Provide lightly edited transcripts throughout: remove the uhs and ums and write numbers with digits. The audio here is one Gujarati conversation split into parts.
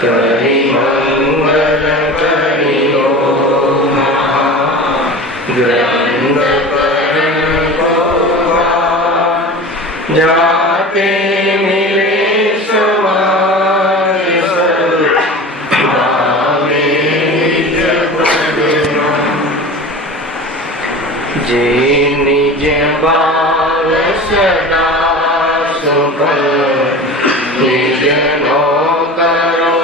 કરી મંગલ કર્યો ગ્રંથ જાતે મિલે સમાજ સદભાવે જે નિજ ભાવ સદા સુખ નિજનો કરો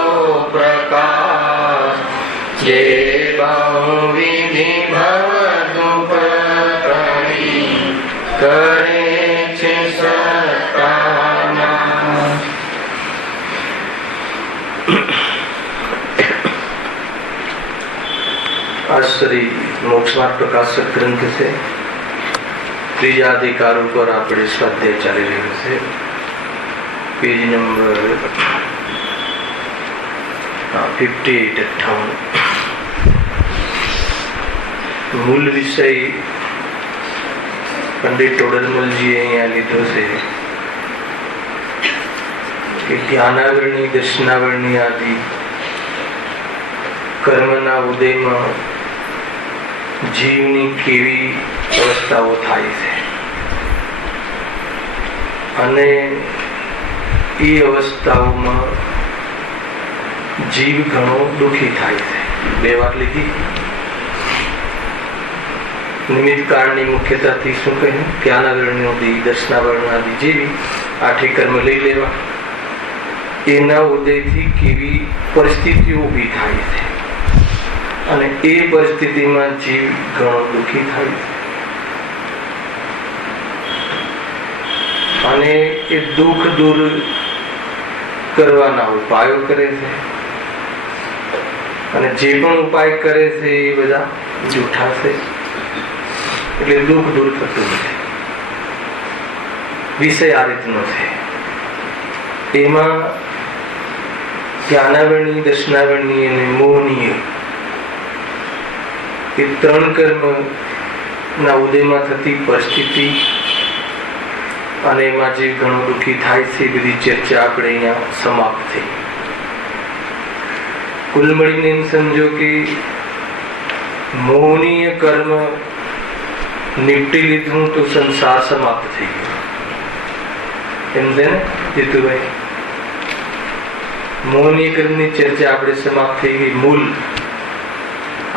પ્રકાશ જે બહુવિધિ ભવ દુઃખ ટળી કરે છે સત્તાના. आज श्री मोक्षमार्ग प्रकाशक ग्रंथ से त्रीजा अधिकारों पर આપણે સ્વાધ્યાય ચાલી રહ્યો છે. Page number 58-58. મૂળ વિષય પંડિત ટોડરમલજીએ અહીંયા લીધો છે કે જ્ઞાનાવરણી દર્શનાવરણી આદિ કર્મના ઉદયમાં જીવની કેવી અવસ્થાઓ થાય છે અને એ અવસ્થાઓમાં જીવ ઘણો દુઃખી થાય છે. બે વાત લીધી. નિમિત્ત કાળની મુખ્યતાથી શું કહ્યું? જ્ઞાનાવરણી દર્શનાવરણ આદિ જેવી આઠે કર્મ લઈ લેવા. એના ઉદયથી કેવી પરિસ્થિતિઓ ઊભી થાય છે અને એ પરિસ્થિતિમાં જીવ ઘણો દુઃખી થાય છે અને એ દુઃખ દૂર કરવાના ઉપાયો કરે છે અને જે પણ ઉપાય કરે છે એ બધા જૂઠા છે એટલે દુઃખ દૂર થતું નથી. વિષય આ રીતનો છે. એમાં જ્ઞાનાવરણી દર્શનાવરણી અને મોહનીય એ ત્રણ કર્મ ના ઉદયમાં થતી પરિસ્થિતિ અને એમાં જે ઘણું દુઃખી થાય છે એ બધી ચર્ચા આપણે અહીંયા સમાપ્ત થઈ. કુલ મળીને એમ સમજો કે મોહનીય કર્મ નિપટી લીધું તો સંસાર સમાપ્ત થઈ ગયો. એમ છે ને જીતુભાઈ? મોહનીય કર્મની ચર્ચા આપણે સમાપ્ત થઈ ગઈ. મૂળ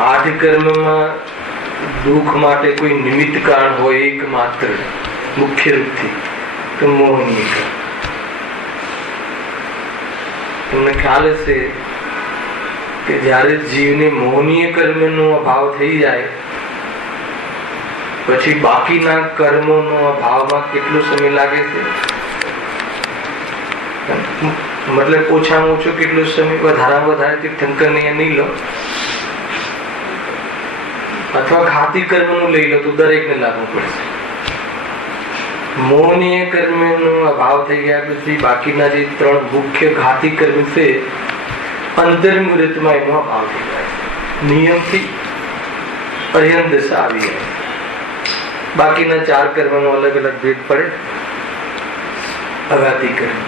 આઠ કર્મમાં દુઃખ માટે કોઈ નિમિત્ત કારણ હોય એકમાત્ર મુખ્ય રૂપથી તો મોહનીય કર્મ. તમને ખ્યાલ હશે કે જ્યારે જીવને મોહનીય કર્મનો અભાવ થઈ જાય પછી બાકીના કર્મોનો અભાવમાં કેટલો સમય લાગે છે? મતલબ ઓછામાં ઓછો કેટલો સમય? વધારામાં વધારે તીર્થંકર નહીં લો અથવા ઘાતી કર્મનું લઈ લો તો દરેકને લાગુ પડશે. મોહનીય કર્મનો અભાવ થઈ ગયા પછી બાકીના જે ત્રણ મુખ્ય ઘાતી કર્મ છે અંતર્મુહૂર્તમાં એનો અભાવ થઈ જાય. નિયમથી અર્યન દશા આવી જાય. બાકીના ચાર કર્મનો અલગ અલગ ભેદ પડે. અઘાતી કર્મ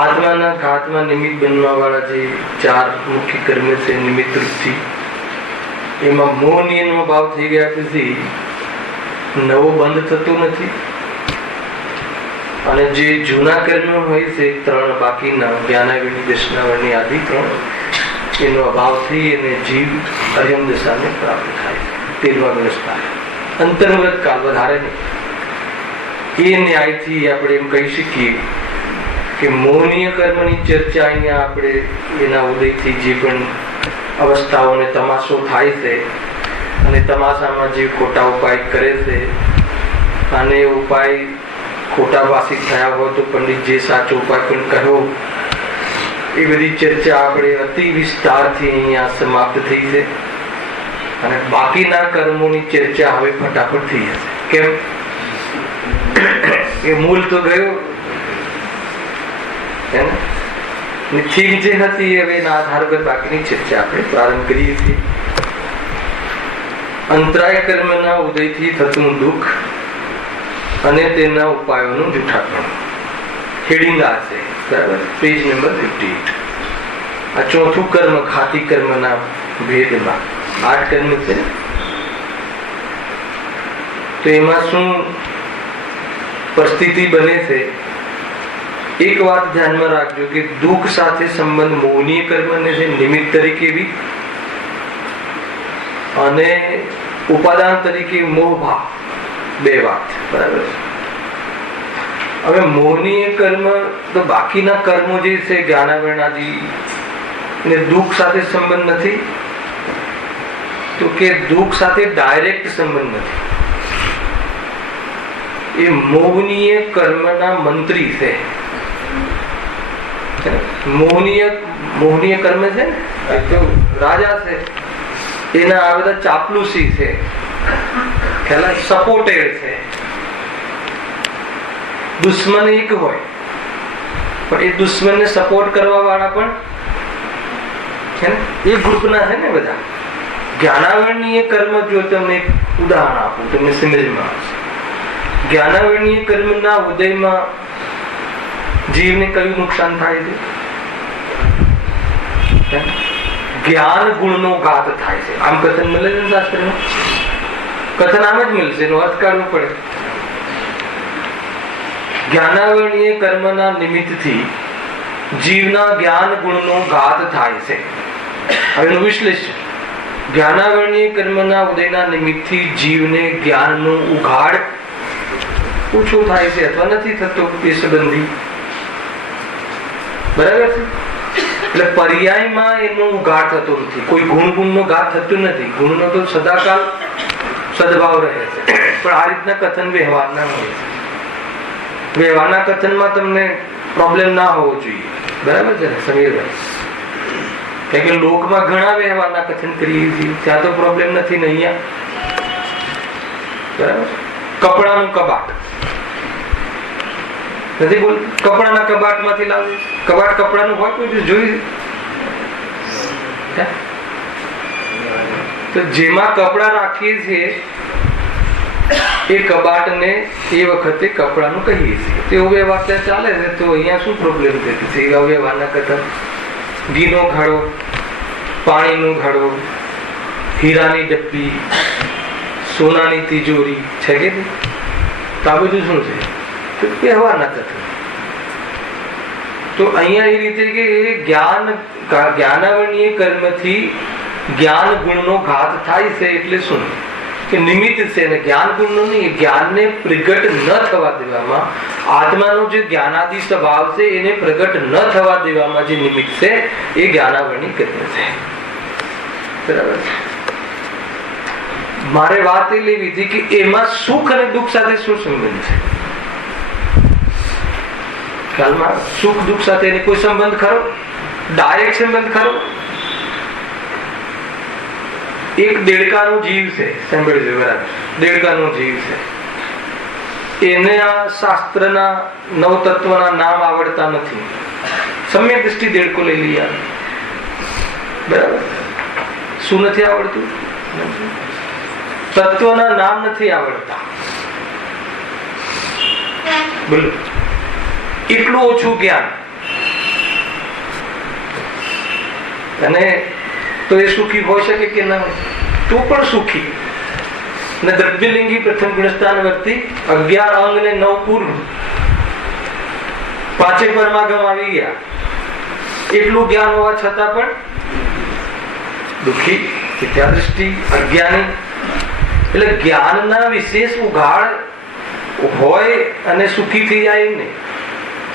આત્માના ઘાતમાં નિમિત્ત બનવા વાળા જે ચાર મુખ્ય કર્મ છે નિમિત્ત રૂપથી, એમાં મોહનીયનો ભાવ થઈ ગયા પછી નવો બંધ થતો નથી અને જે જૂના કર્મ હોય છે ત્રણ બાકીના જ્ઞાનાવરણી દર્શનાવરણી આદિ ત્રણ એનો અભાવ થઈ અને જીવ અર્યમ દશાને પ્રાપ્ત થાય. તેરમા વ્યવસ્થા અંતર્ગત કાળ વધારે નહીં. એ ન્યાયથી આપણે એમ કહી શકીએ કે મોહનીય કર્મની ચર્ચા અહીંયા આપણે એના ઉદયથી જે પણ અવસ્થાઓને તમાશો થાય છે અને તમાશામાં જે ખોટા ઉપાય કરે છે અને એ ઉપાય ખોટા વાસિક થયા હોય તો પંડિત જે સાચો ઉપાય પણ કહ્યો એ બધી ચર્ચા આપણે અતિ વિસ્તારથી અહીંયા સમાપ્ત થઈ છે અને બાકીના કર્મોની ચર્ચા હવે ફટાફટ થઈ જશે. કેમ? એ મૂળ તો ગયો ઠીક જે હતી હવે એના આધાર પર બાકીની ચર્ચા આપણે પ્રારંભ કરીએ છીએ. અંતરાય કર્મના ઉદયથી થતું દુઃખ અને તેના ઉપાયોનું જૂઠાપણું. હેડિંગ આ છે, બરાબર? Page number 58. આ ચોથું કર્મ ઘાતી કર્મના ભેદમાં 8 કર્મ છે. તો એમાં શું પરિસ્થિતિ બને છે? એક વાત ધ્યાનમાં રાખજો કે દુઃખ સાથે સંબંધ મોહનીય કર્મને છે નિમિત્ત તરીકે બી, અને ઉપાદાન તરીકે મોહ ભાવ, બે વાત. બરાબર. હવે મોહનીય કર્મ તો બાકીના કર્મો જે છે જ્ઞાનાવરણાદી ને દુઃખ સાથે સંબંધ નથી. તો કે દુઃખ સાથે ડાયરેક્ટ સંબંધ નથી. એ મોહનીય કર્મના મંત્રી છે. મોહનીય કર્મ છે ને, તો રાજા છે, એના આ બધા ચાપલુસી છે, સપોર્ટેડ છે. દુશ્મન એક હોય પણ એ દુશ્મનને સપોર્ટ કરવા વાળા પણ છે ને, એ ગ્રુપના છે ને બધા. જ્ઞાનાવરણીય કર્મ જો તમને એક ઉદાહરણ આપું, તમને સમજમાં આવશે. જ્ઞાનાવરણીય કર્મના ઉદયમાં જીવને કયું નુકસાન થાય છે? જ્ઞાન ગુણનો ઘાત થાય છે. આમ કથન મળે છે શાસ્ત્રમાં. કથન આમ જ મળશે, એનો અર્થ કાઢવો પડે. જ્ઞાનાવરણીય કર્મના નિમિત્તથી જીવના જ્ઞાન ગુણનો ઘાત થાય છે. હવે એનું વિશ્લેષણ. જ્ઞાનાવરણીય કર્મના ઉદયના નિમિત્તથી જીવને જ્ઞાનનો ઉઘાડ ઓછો થાય છે અથવા નથી થતો એ સંબંધી. બરાબર છે. એટલે પર્યાયમાં એનો ઉઘાડ થતો નથી. કોઈ ગુણનો ઘાત થતું નથી. ગુણનો તો સદાકાળ સદભાવ રહે છે. પણ આ રીતના કથન વ્યવહારના હોય છે. વ્યવહારના કથનમાં તમને પ્રોબ્લેમ ના હોવો જોઈએ. બરાબર છે ને સમીરભાઈ? કારણ કે લોકમાં ઘણા વ્યવહારના કથન કરીએ છીએ, ત્યાં તો પ્રોબ્લેમ નથી ને. અહીંયા બરાબર. કપડાનું કબાટ નથી બોલ, કપડાના કબાટમાંથી લાવે. કબાટ કપડાનું હોય કોઈ જોયું? તો જેમાં કપડા રાખીએ છીએ એ કબાટને એ વખતે કપડાનું કહીએ છીએ. તે વ્યવહાર ત્યાં ચાલે છે. તો અહીંયા શું પ્રોબ્લેમ થતી છે? વ્યવહારના કથન. ઘીનો ઘડો, પાણીનો ઘડો, હીરાની ડબ્બી, સોનાની તિજોરી છે કે તો આ બધું શું છે? તો વ્યવહારના કથન. તો અહીંયા એ રીતે કે જ્ઞાનાવરણીય કર્મથી જ્ઞાન ગુણનો ઘાત થાય છે. એટલે શું કે નિમિત્ત છે ને જ્ઞાન ગુણનો નહીં, જ્ઞાનને પ્રગટ ન થવા દેવામાં, આત્માનો જે જ્ઞાનાદિ સ્વભાવ છે એને પ્રગટ ન થવા દેવામાં જે નિમિત્ત છે એ જ્ઞાનાવરણીય કર્મ છે. બરાબર. મારે વાત એ લેવી હતી કે એમાં સુખ અને દુઃખ સાથે શું સંબંધ છે? ખ્યાલમાં સુખ દુઃખ સાથે એને કોઈ સંબંધ ખરો? ડાયરેક્ટ સંબંધ ખરો? એક દેડકાનો જીવ છે, સાંભળજો બરાબર. દેડકાનો જીવ છે, એને આ શાસ્ત્રના નવ તત્વના નામ આવડતા નથી. સમ્યક દ્રષ્ટિ દેડકો લઈ લઈએ. બરાબર. શું નથી આવડતું? તત્વના નામ નથી આવડતા. બોલો, એટલું ઓછું જ્ઞાન. અને તો એ સુખી હોય શકે કે ના હોય? તો પણ સુખી. ને દ્રવ્યલિંગી પ્રથમ ગુણસ્થાન વર્તી 11 અંગ ને 9 પૂર્વ, 5 પરમાગમ આવી ગયા. એટલું જ્ઞાન હોવા છતાં પણ દુઃખી, મિથ્યા દ્રષ્ટિ, અજ્ઞાની. એટલે જ્ઞાનના વિશેષ ઉઘાડ હોય અને સુખી થઈ જાય એમ નહીં.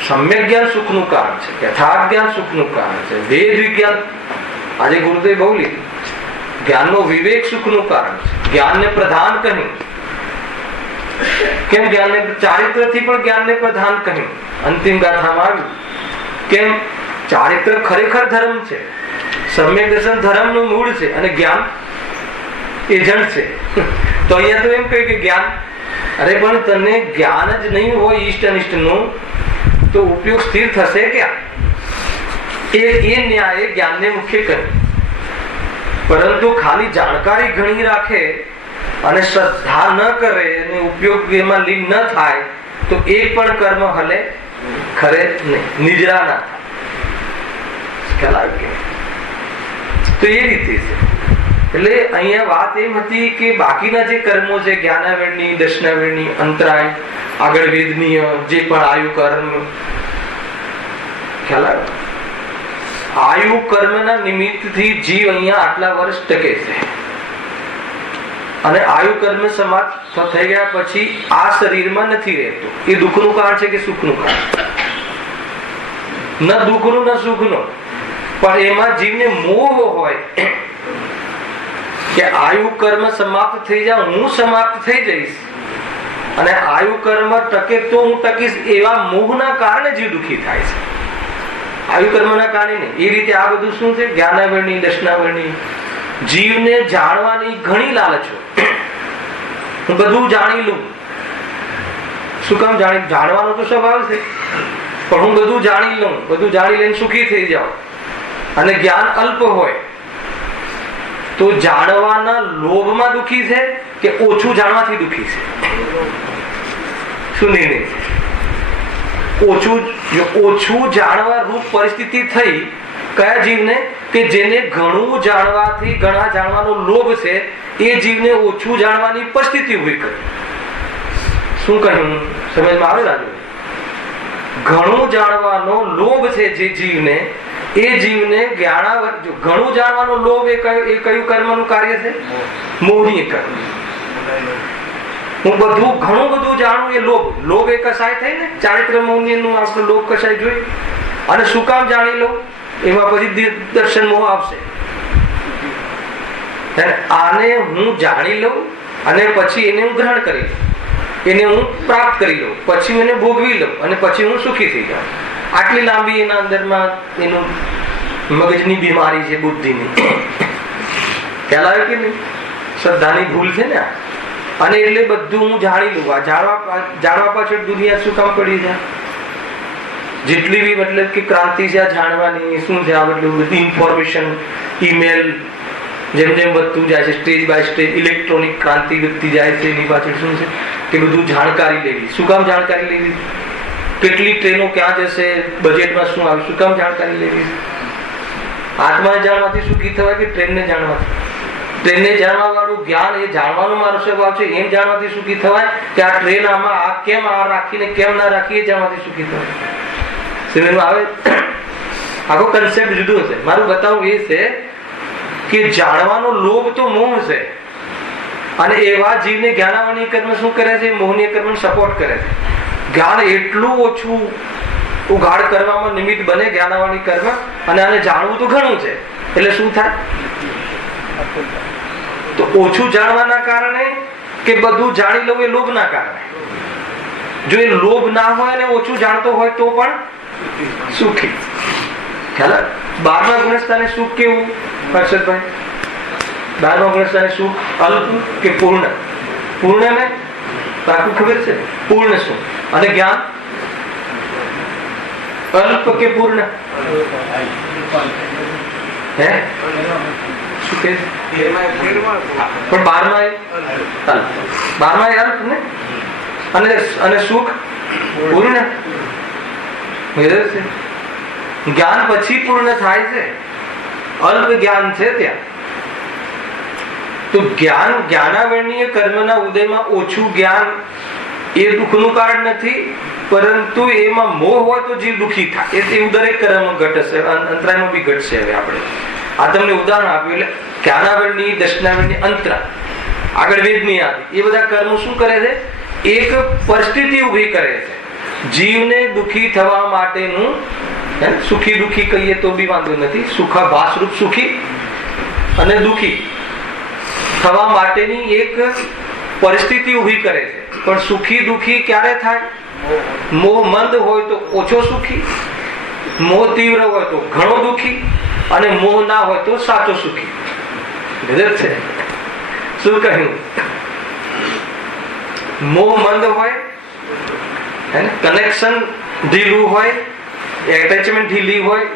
સમ્યક જ્ઞાન સુખનું કારણ છે, યથાર્થ જ્ઞાન સુખનું કારણ છે. વેદ વિજ્ઞાન આજે ગુરુદેવ બહુ લીધું. જ્ઞાનનો વિવેક સુખનું કારણ છે. જ્ઞાનને પ્રધાન કહ્યું. કેમ? જ્ઞાનને ચારિત્રથી પણ જ્ઞાનને પ્રધાન કહ્યું. અંતિમ ગાથામાં આવ્યું. કેમ? ચારિત્ર ખરેખર ધર્મ છે. સમ્યક દર્શન ધર્મનું મૂળ છે અને જ્ઞાન એજન્ટ છે. તો અહીંયા તો એમ કહ્યું કે જ્ઞાન, અરે પણ તને જ્ઞાન જ નહીં હોય ઈષ્ટ અનિષ્ટનું, તો ઉપયોગ સ્થિર થશે ક્યાં? એ ન્યાય જ્ઞાનને મુખ્ય કરે. પરંતુ ખાલી જાણકારી ઘણી રાખે અને શ્રદ્ધા ન કરે અને ઉપયોગ એમાં લીન ન થાય તો એક પણ કર્મ હલે ખરે નહીં, નિજરા ના થાય. ખ્યાલ આવી ગયો? તો એ રીતે છે. એટલે અહીંયા વાત એમ હતી કે બાકીના જે કર્મો છે, જ્ઞાનાવરણી, દર્શનાવરણી, અંતરાય, આગળ વેદનીય, જે પણ આયુ કર્મ, ખ્યાલ આવે, આયુ કર્મના નિમિત્તથી જીવ અહીંયા આટલા વર્ષ ટકે છે. અને આયુ કર્મ સમાપ્ત થઈ ગયા પછી આ શરીરમાં નથી રહેતું. એ દુઃખનું કારણ છે કે સુખનું કારણ? ન દુઃખનું ન સુખનું, પણ એમાં જીવને મોહ હોય કે આયુ કર્મ સમાપ્ત થઈ જાય, હું સમાપ્ત થઈ જઈશ અને આયુ કર્મ ટકે તો હું ટકીશ, એવા મોહના કારણે જીવ દુઃખી થાય છે. આયુ કર્મના કારણે નહીં. એ રીતે આ બધું શું છે? જ્ઞાનાવરણી, દર્શનાવરણી. જીવને જાણવાની ઘણી લાલચો. હું બધું જાણી લઉં. શું કામ જાણવાનો તો સ્વભાવ છે, પણ હું બધું જાણી લઉં, બધું જાણી લઈને સુખી થઈ જાઉં. અને જ્ઞાન અલ્પ હોય તો જાણવાના લોભમાં દુઃખી છે કે ઓછું જાણવાથી દુઃખી છે? શું નિર્ણય છે? ઓછું જાણવા રૂપ પરિસ્થિતિ થઈ કયા જીવને? કે જેને ઘણું જાણવાથી, ઘણા જાણવાનો લોભ છે, એ જીવને ઓછું જાણવાની પરિસ્થિતિ ઉભી કરી. શું કહ્યું? સમજમાં આવે લાગે? ઘણું જાણવાનો લોભ છે જે જીવને, એ જીવને ઘણું જાણવાનો લોભ એ કયું કર્મનું કાર્ય છે? મોહનીય કર્મ. હું ઘણું બધું જાણું એ લોભ એ કસાય થઈ ને, ચારિત્ર મોહનીયનું આપણે લોભ કસાય જોઈ. અને શું કામ જાણી લો? એમાં પછી દર્શન મોહ આવશે. આને હું જાણી લઉં અને પછી એને હું ગ્રહણ કરી લઉં, એને હું પ્રાપ્ત કરી લઉં, પછી એને ભોગવી લઉં અને પછી હું સુખી થઈ જાઉં. આટલી લાંબી એના અંદરમાં એનું મગજની બીમારી છે, બુદ્ધિની. ખ્યાલ આવે કે નહીં? શ્રદ્ધાની ભૂલ છે ને. અને એટલે બધું હું જાણી લઉં. આ જાણવા પાછળ દુનિયા શું કામ પડી છે? જેટલી બી મતલબ કે ક્રાંતિ છે આ જાણવાની, શું છે આ બધી ઇન્ફોર્મેશન, ઈમેલ, જેમ જેમ વધતું જાય છે, સ્ટેજ બાય સ્ટેજ ઇલેક્ટ્રોનિક ક્રાંતિ વધતી જાય છે. એની પાછળ શું છે કે બધું જાણકારી લેવી. શું કામ જાણકારી લેવી? કેટલી ટ્રેનો ક્યાં જશે, બજેટમાં શું આવે, શું કામ જાણકારી લેવી? આત્માને જાણવાથી સુખી થવાય કે ટ્રેનને જાણવાથી? ટ્રેનને જાણવા વાળું જ્ઞાન, એ જાણવાનો મારો સ્વભાવ છે, એમ જાણવાથી સુખી થવાય કે આ ટ્રેન આમાં આ કેમ આ રાખીને કેમ ના રાખીએ, જાણવાથી સુખી થવાય? સમજમાં આવે? આખો કન્સેપ્ટ જુદો છે. મારું બતાવવું એ છે કે જાણવાનો લોભ તો મોહ છે, અને એવા જીવને જ્ઞાનાવરણી કર્મ શું કરે છે? મોહનીય કર્મ સપોર્ટ કરે છે. જ્ઞાન એટલું ઓછું ઉઘાડ કરવામાં નિમિત્ત બને જ્ઞાનાવરણી કર્મ, અને આને જાણવું તો ઘણું છે. એટલે શું થાય? તો ઓછું જાણવાના કારણે કે બધું જાણી લઉં એ લોભના કારણે. જો એ લોભ ના હોય અને ઓછું જાણતો હોય તો પણ સુખી. ખ્યાલ? 12મા ગુણસ્થાને સુખ કેવું હર્ષદભાઈ? 12મા ગુણસ્થાને સુખ અલ્પ કે પૂર્ણ? પૂર્ણ ને બાકી ખબર છે? પૂર્ણ શું? અને જ્ઞાન અલ્પ કે પૂર્ણ? હે શું કે? પણ 12મા અલ્પ ને, અને સુખ પૂર્ણ. જ્ઞાન પછી પૂર્ણ થાય છે, અલ્પ જ્ઞાન છે ત્યાં. તો જ્ઞાનાવરણીય કર્મના ઉદયમાં ઓછું જ્ઞાન એ દુઃખનું કારણ નથી, પરંતુ એમાં મોહ હોય તો જીવ દુઃખી થાય. એવું દરેક કર્મમાં ઘટશે, અંતરાયમાં બી ઘટશે. હવે આપણે આ તમને ઉદાહરણ આપ્યું. એટલે જ્ઞાનાવરણી, દર્શનાવરણી, અંતરા, આગળ વેદની આદિ, એ બધા કર્મો શું કરે છે? એક પરિસ્થિતિ ઉભી કરે છે જીવને દુઃખી થવા માટેનું. સુખી દુઃખી કહીએ તો બી વાંધો નથી. સુખાભાસરૂપ સુખી અને દુઃખી થવા માટેની એક પરિસ્થિતિ ઉભી કરે છે. પણ સુખી દુઃખી ક્યારે થાય? મોહ મંદ હોય તો ઓછો સુખી, મોહ તીવ્ર હોય તો ઘણો દુઃખી, અને મોહ ના હોય તો સાચો સુખી. ગજબ છે. શું કહ્યું? મોહ મંદ હોય, કનેક્શન ઢીલું હોય, એટેચમેન્ટ ઢીલી હોય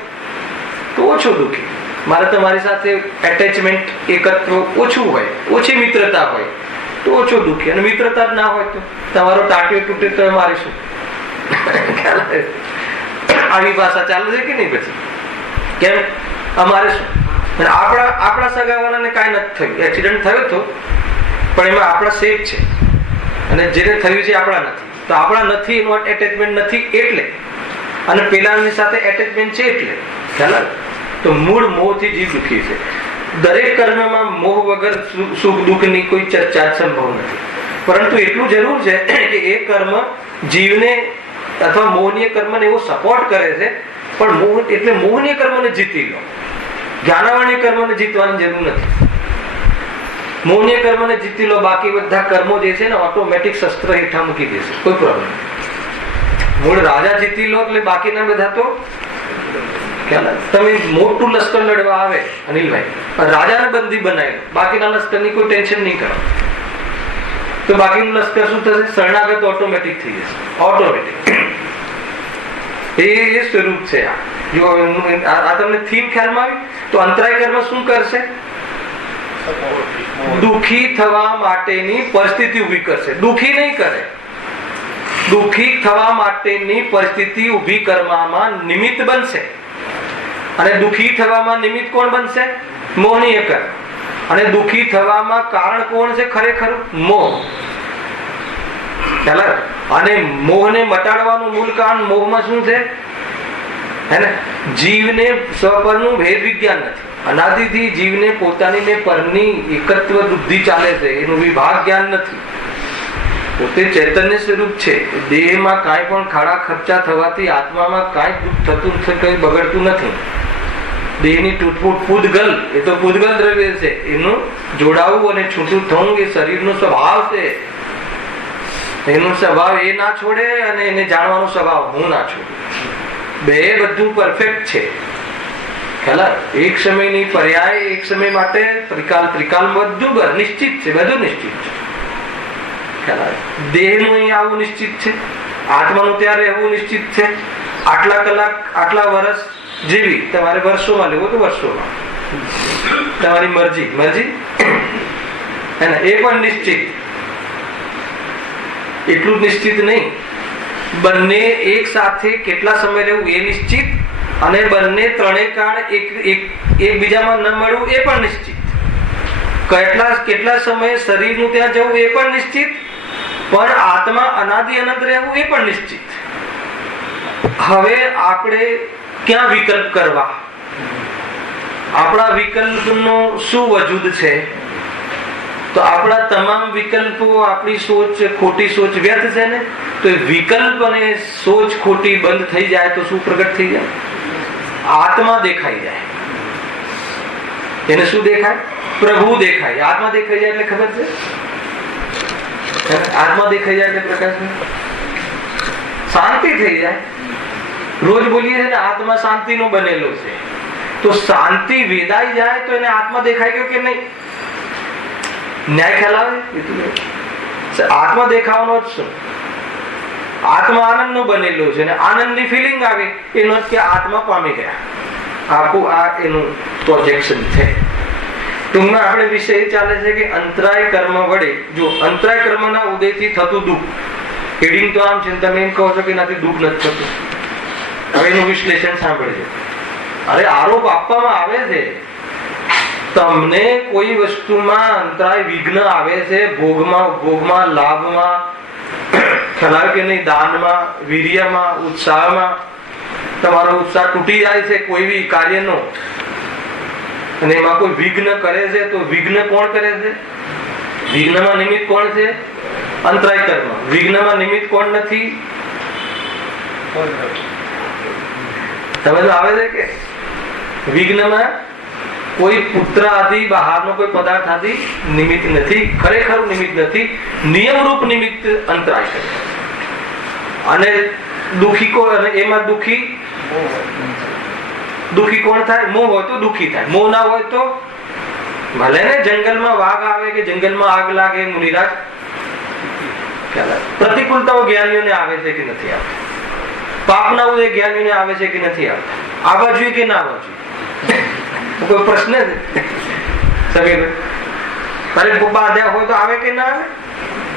તો ઓછો દુઃખી. મારે તમારી સાથે એટેચમેન્ટ એકત્ર ઓછું હોય, ઓછી મિત્રતા હોય તો ઓછો દુઃખી. અને મિત્રતા જ ના હોય તો તમારો ટાંટ્યો તૂટે તો મારે શું? આવી ભાષા ચાલે છે કે નહીં? પછી કેમ અમારે શું? અને આપણા સગાવાળાને કાંઈ નથી થયું, એક્સિડન્ટ થયો હતો પણ એમાં આપણા સેફ છે, અને જેને થયું છે આપણા નથી. તો આપણા નથી એનો એટેચમેન્ટ નથી એટલે, અને પેલાની સાથે એટેચમેન્ટ છે એટલે. ખ્યાલ? તો મૂળ મોહથી જીવ દુઃખી છે. દરેક કર્મમાં મોહ વગર સુખ દુઃખની કોઈ ચર્ચા સંભવ નથી. પરંતુ એટલું જરૂર છે કે એ કર્મ જીવને અથવા મોહનીય કર્મને એવો સપોર્ટ કરે છે, પણ મોહ એટલે મોહનીય કર્મને જીતી લો, જ્ઞાનાવરણીય કર્મને જીતવાની જરૂર નથી. મોહનીય કર્મને જીતી લો, બાકી બધા કર્મો જે છે ને ઓટોમેટિક શસ્ત્ર હેઠા મૂકી દેશે, કોઈ પ્રોબ્લેમ. મૂળ રાજા જીતી લો એટલે બાકીના બધા તો તમે મોટું લશ્કર લડવા આવે અનિલભાઈ, રાજાને બંદી બનાવી લો, બાકીના લશ્કરની કોઈ ટેન્શન નહીં કરો, તો બાકીનું લશ્કર શું થશે? શરણાગત ઓટોમેટિક થઈ જશે, ઓટોમેટિક. એ સ્વરૂપ છે આ. જો આ તમને થીમ ખ્યાલમાં આવી તો અંતરાય કર્મ શું કરશે? દુઃખી થવા માટેની પરિસ્થિતિ ઉભી કરશે, દુઃખી નહીં કરે. દુઃખી થવા માટેની પરિસ્થિતિ ઉભી કરવામાં નિમિત્ત બનશે. અને દુઃખી થવામાં નિમિત્ત કોણ બનશે? મોહનીય કર્મ. અને દુઃખી થવામાં કારણ કોણ છે? ખરેખર મોહ. અને મોહને મટાડવાનું મૂળ કારણ મોહમાં શું છે? હે ને, જીવને સ્વપરનું ભેદ વિજ્ઞાન નથી. અનાદિથી જીવને પોતાની ને પરની એકત્વ બુદ્ધિ ચાલે છે, એનું વિભાગ જ્ઞાન નથી. પોતે ચૈતન્ય સ્વરૂપ છે. દેહમાં કાંઈ પણ ખાડા ખર્ચા થવાથી આત્મામાં કાંઈ દુઃખ થતું કંઈ બગડતું નથી. દેહની તૂટફૂટ પૂતગલ, એ તો પૂતગલ દ્રવ્ય છે, એનું જોડાવું અને છૂટું થવું એ શરીરનો સ્વભાવ છે. એનો સ્વભાવ એ ના છોડે અને એને જાણવાનો સ્વભાવ હું ના છોડું. બે બધું પરફેક્ટ છે. ખ્યાલ? એક સમયની પર્યાય એક સમય માટે ત્રિકાલ બધું નિશ્ચિત છે, બધું નિશ્ચિત છે. ખ્યાલ? દેહનું અહીં આવું નિશ્ચિત છે, આત્માનું ત્યારે એવું નિશ્ચિત છે. આટલા કલાક આટલા વર્ષ જીવી તમારે વર્ષોમાં લેવો તો વર્ષોમાં, તમારી મરજી હે ને, એ પણ નિશ્ચિત. એટલું જ નિશ્ચિત નહીં, બંને એક સાથે કેટલા સમય રહેવું એ નિશ્ચિત, અને બંને ત્રણેય કાળ એકબીજામાં ન મળવું એ પણ નિશ્ચિત. કેટલા સમયે શરીરનું ત્યાં જવું એ પણ નિશ્ચિત, પણ આત્મા અનાદિ અનંત રહેવું એ પણ નિશ્ચિત. હવે આપણે ક્યાં વિકલ્પ કરવા? આપણા વિકલ્પનો શું વજૂદ છે? તો આપણા તમામ વિકલ્પો, આપણી સોચ ખોટી સોચ વ્યર્થ છે ને. તો વિકલ્પ અને સોચ ખોટી બંધ થઈ જાય તો શું પ્રગટ થઈ જાય? આત્મા દેખાઈ જાય. એને શું દેખાય? પ્રભુ દેખાય. આત્મા દેખાઈ જાય એટલે ખબર છે? આત્મા દેખાઈ જાય એટલે પ્રકાશ શાંતિ થઈ જાય. રોજ બોલીએ છે ને આત્મા શાંતિનો બનેલો છે, તો શાંતિ વેદાઈ જાય તો એને આત્મા દેખાઈ ગયો કે નહીં? ન્યાય ખ્યાલ આવે? આત્મા દેખાવાનો જ શું? આત્મા આનંદનો બનેલો છે, અને આનંદની ફિલિંગ આવે એનો કે આત્મા પામી ગયા. આખું આ એનું પ્રોજેક્શન છે. ટૂંકમાં આપણે વિષય ચાલે છે કે અંતરાય કર્મ વડે, જો અંતરાય કર્મના ઉદયથી થતું દુઃખ, હેડિંગ તો આમ છે, તમે એમ કહો છો કે એનાથી દુઃખ નથી થતું. હવે એનું વિશ્લેષણ સાંભળજો. અરે આરોપ આપવામાં આવે છે, તમને કોઈ વસ્તુમાં અંતરાય વિઘ્ન આવે છે, ભોગમાં લાભમાં, ખ્યાલ કે નહીં, દાનમાં, વીર્યમાં, ઉત્સાહમાં, તમારો ઉત્સાહ તૂટી જાય છે કોઈ બી કાર્યનો, અને એમાં કોઈ વિઘ્ન કરે છે, તો વિઘ્ન કોણ કરે છે? વિઘ્નમાં નિમિત્ત કોણ છે? અંતરાય કર્મ. વિઘ્નમાં નિમિત્ત કોણ નથી? સમજ આવે છે કે વિઘ્નમાં કોઈ પુત્ર આદિ બહારનો કોઈ પદાર્થ આદિ નિમિત્ત નથી, ખરેખર નિમિત્ત નથી, નિયમરૂપ નિમિત્ત અંતરાય કરે. અને દુઃખી કોણ? અને એમાં દુઃખી કોણ થાય? મોહ હોય તો દુઃખી થાય, મોહ ના હોય તો ભલે ને જંગલમાં વાઘ આવે કે જંગલમાં આગ લાગે, મુનિરાજ પ્રતિકૂળતાઓ જ્ઞાનીઓને આવે છે કે નથી આવતી? પાપના ઉદય જ્ઞાનીઓને આવે છે કે નથી આવતા? આવવા જોઈએ કે ના આવવા જોઈએ? કોઈ પ્રશ્ન છે? અરે બાંધ્યા હોય તો આવે કે ના આવે?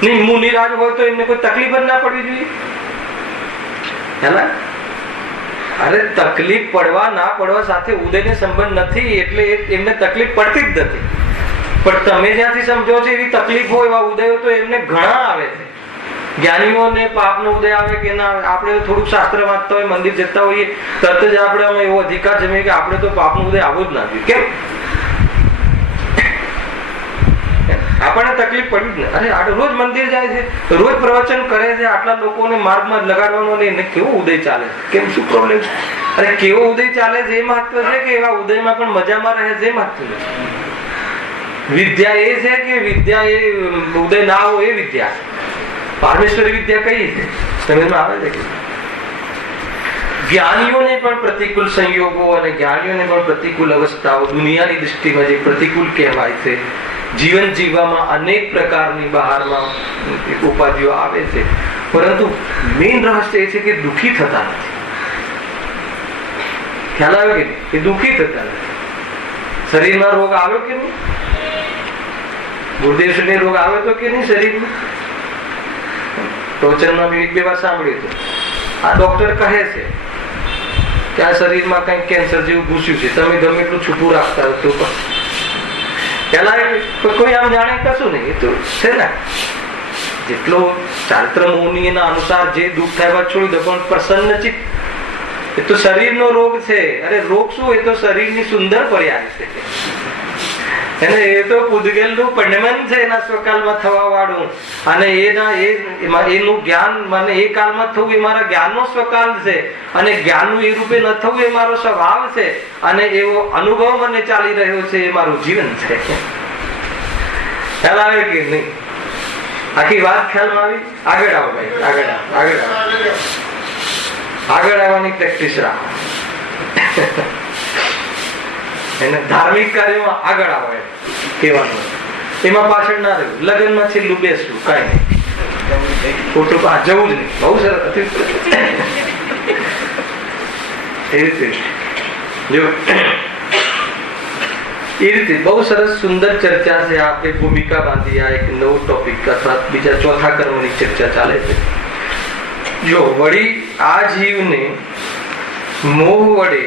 નહીં, મુનિરાજ હોય તો એમને કોઈ તકલીફ જ ના પડવી જોઈએ. અરે તકલીફ પડવા ના પડવા સાથે ઉદયને સંબંધ નથી, એટલે એમને તકલીફ પડતી જ નથી. પણ તમે જ્યાંથી સમજો છો એવી તકલીફો, એવા ઉદયો તો એમને ઘણા આવે છે. જ્ઞાનીઓને પાપનો ઉદય આવે કે ના આવે, આપણે થોડુંક શાસ્ત્ર વાંચતા હોય, મંદિર જતા હોઈએ, તરત જ આપણે એવો અધિકાર જમીએ કે આપણે તો પાપનો ઉદય આવવો જ ના જોઈએ. કેમ? આપણને તકલીફ પડી જ ને. અરે રોજ મંદિર જાય છે, રોજ પ્રવચન કરે છે, આટલા લોકોને માર્ગમાં લગાડવાનો ને એને કેવો ઉદય ચાલે છે? કેમ, શું પ્રોબ્લેમ? અરે કેવો ઉદય ચાલે છે એ મહત્વ છે કે એવા ઉદયમાં પણ મજામાં રહે છે એ મહત્વ છે. વિદ્યા એ છે કે વિદ્યા એ ઉદય ના હોય એ વિદ્યા. પારમેશ્વરી વિદ્યા કઈ છે? સમજમાં આવે છે? જ્ઞાનીઓને પણ પ્રતિકૂળ સંયોગો અને જ્ઞાનીઓને પણ પ્રતિકૂળ અવસ્થાઓ દુનિયાની દૃષ્ટિમાં જે પ્રતિકૂળ કહેવાય છે, જીવન જીવવામાં અનેક પ્રકારની બહારમાં ઉપાધિઓ આવે છે, પરંતુ મેઇન રહસ્ય એ છે કે દુઃખી થતા નથી. ખ્યાલ આવ્યો કે નહીં? એ દુઃખી થતા નથી. શરીરમાં રોગ આવ્યો કે નહીં? ગુરુદેવને રોગ આવ્યો તો કે નહીં શરીરમાં? પ્રવચનમાં મેં એક બે વાર સાંભળ્યું હતું. આ ડોક્ટર કહે છે કે આ શરીરમાં કઈક કેન્સર જેવું ઘૂસ્યું છે, તમે ગમે એટલું છૂપું રાખતા હો તો કોઈ આમ જાણે કશું નહીં. એ તો છે ને, જેટલો ચારિત્ર મુનિ ના અનુસાર જે દુઃખ થાય છોડી દો, પણ પ્રસન્ન ચિત્ત. એ તો શરીરનો રોગ છે. અરે રોગ શું? એ તો શરીરની સુંદર પર્યાય છે. એ તો પૂદગલનું પંડમન છે એના સ્વકાલમાં થવા વાળું, અને એનું જ્ઞાન મને એ કાળમાં થવું એ મારા જ્ઞાનનો સ્વકાલ છે, અને જ્ઞાનનું એ રૂપે ન થવું એ મારો સ્વભાવ છે, અને એવો અનુભવ મને ચાલી રહ્યો છે એ મારું જીવન છે. ખ્યાલ આવે કે નહીં? આખી વાત ખ્યાલમાં આવી? આગળ આવો ભાઈ, આગળ આવો, આગળ આવો, આગળ આવવાની પ્રેક્ટિસ રાખો. એને ધાર્મિક કાર્યોમાં આગળ આવે કહેવાનું, એમાં પાછળ ના રહ્યું. લગ્નમાં છેલ્લું બેસવું, કઈ નહીં, ખોટું જવું જ નહીં. બહુ સરસ એ રીતે જો એ રીતે બહુ સરસ સુંદર ચર્ચા છે. આપણે ભૂમિકા બાંધી આ એક નવું ટોપિક અથવા બીજા ચોથા કર્મની ચર્ચા ચાલે છે. જો વળી આ જીવને મોહ વડે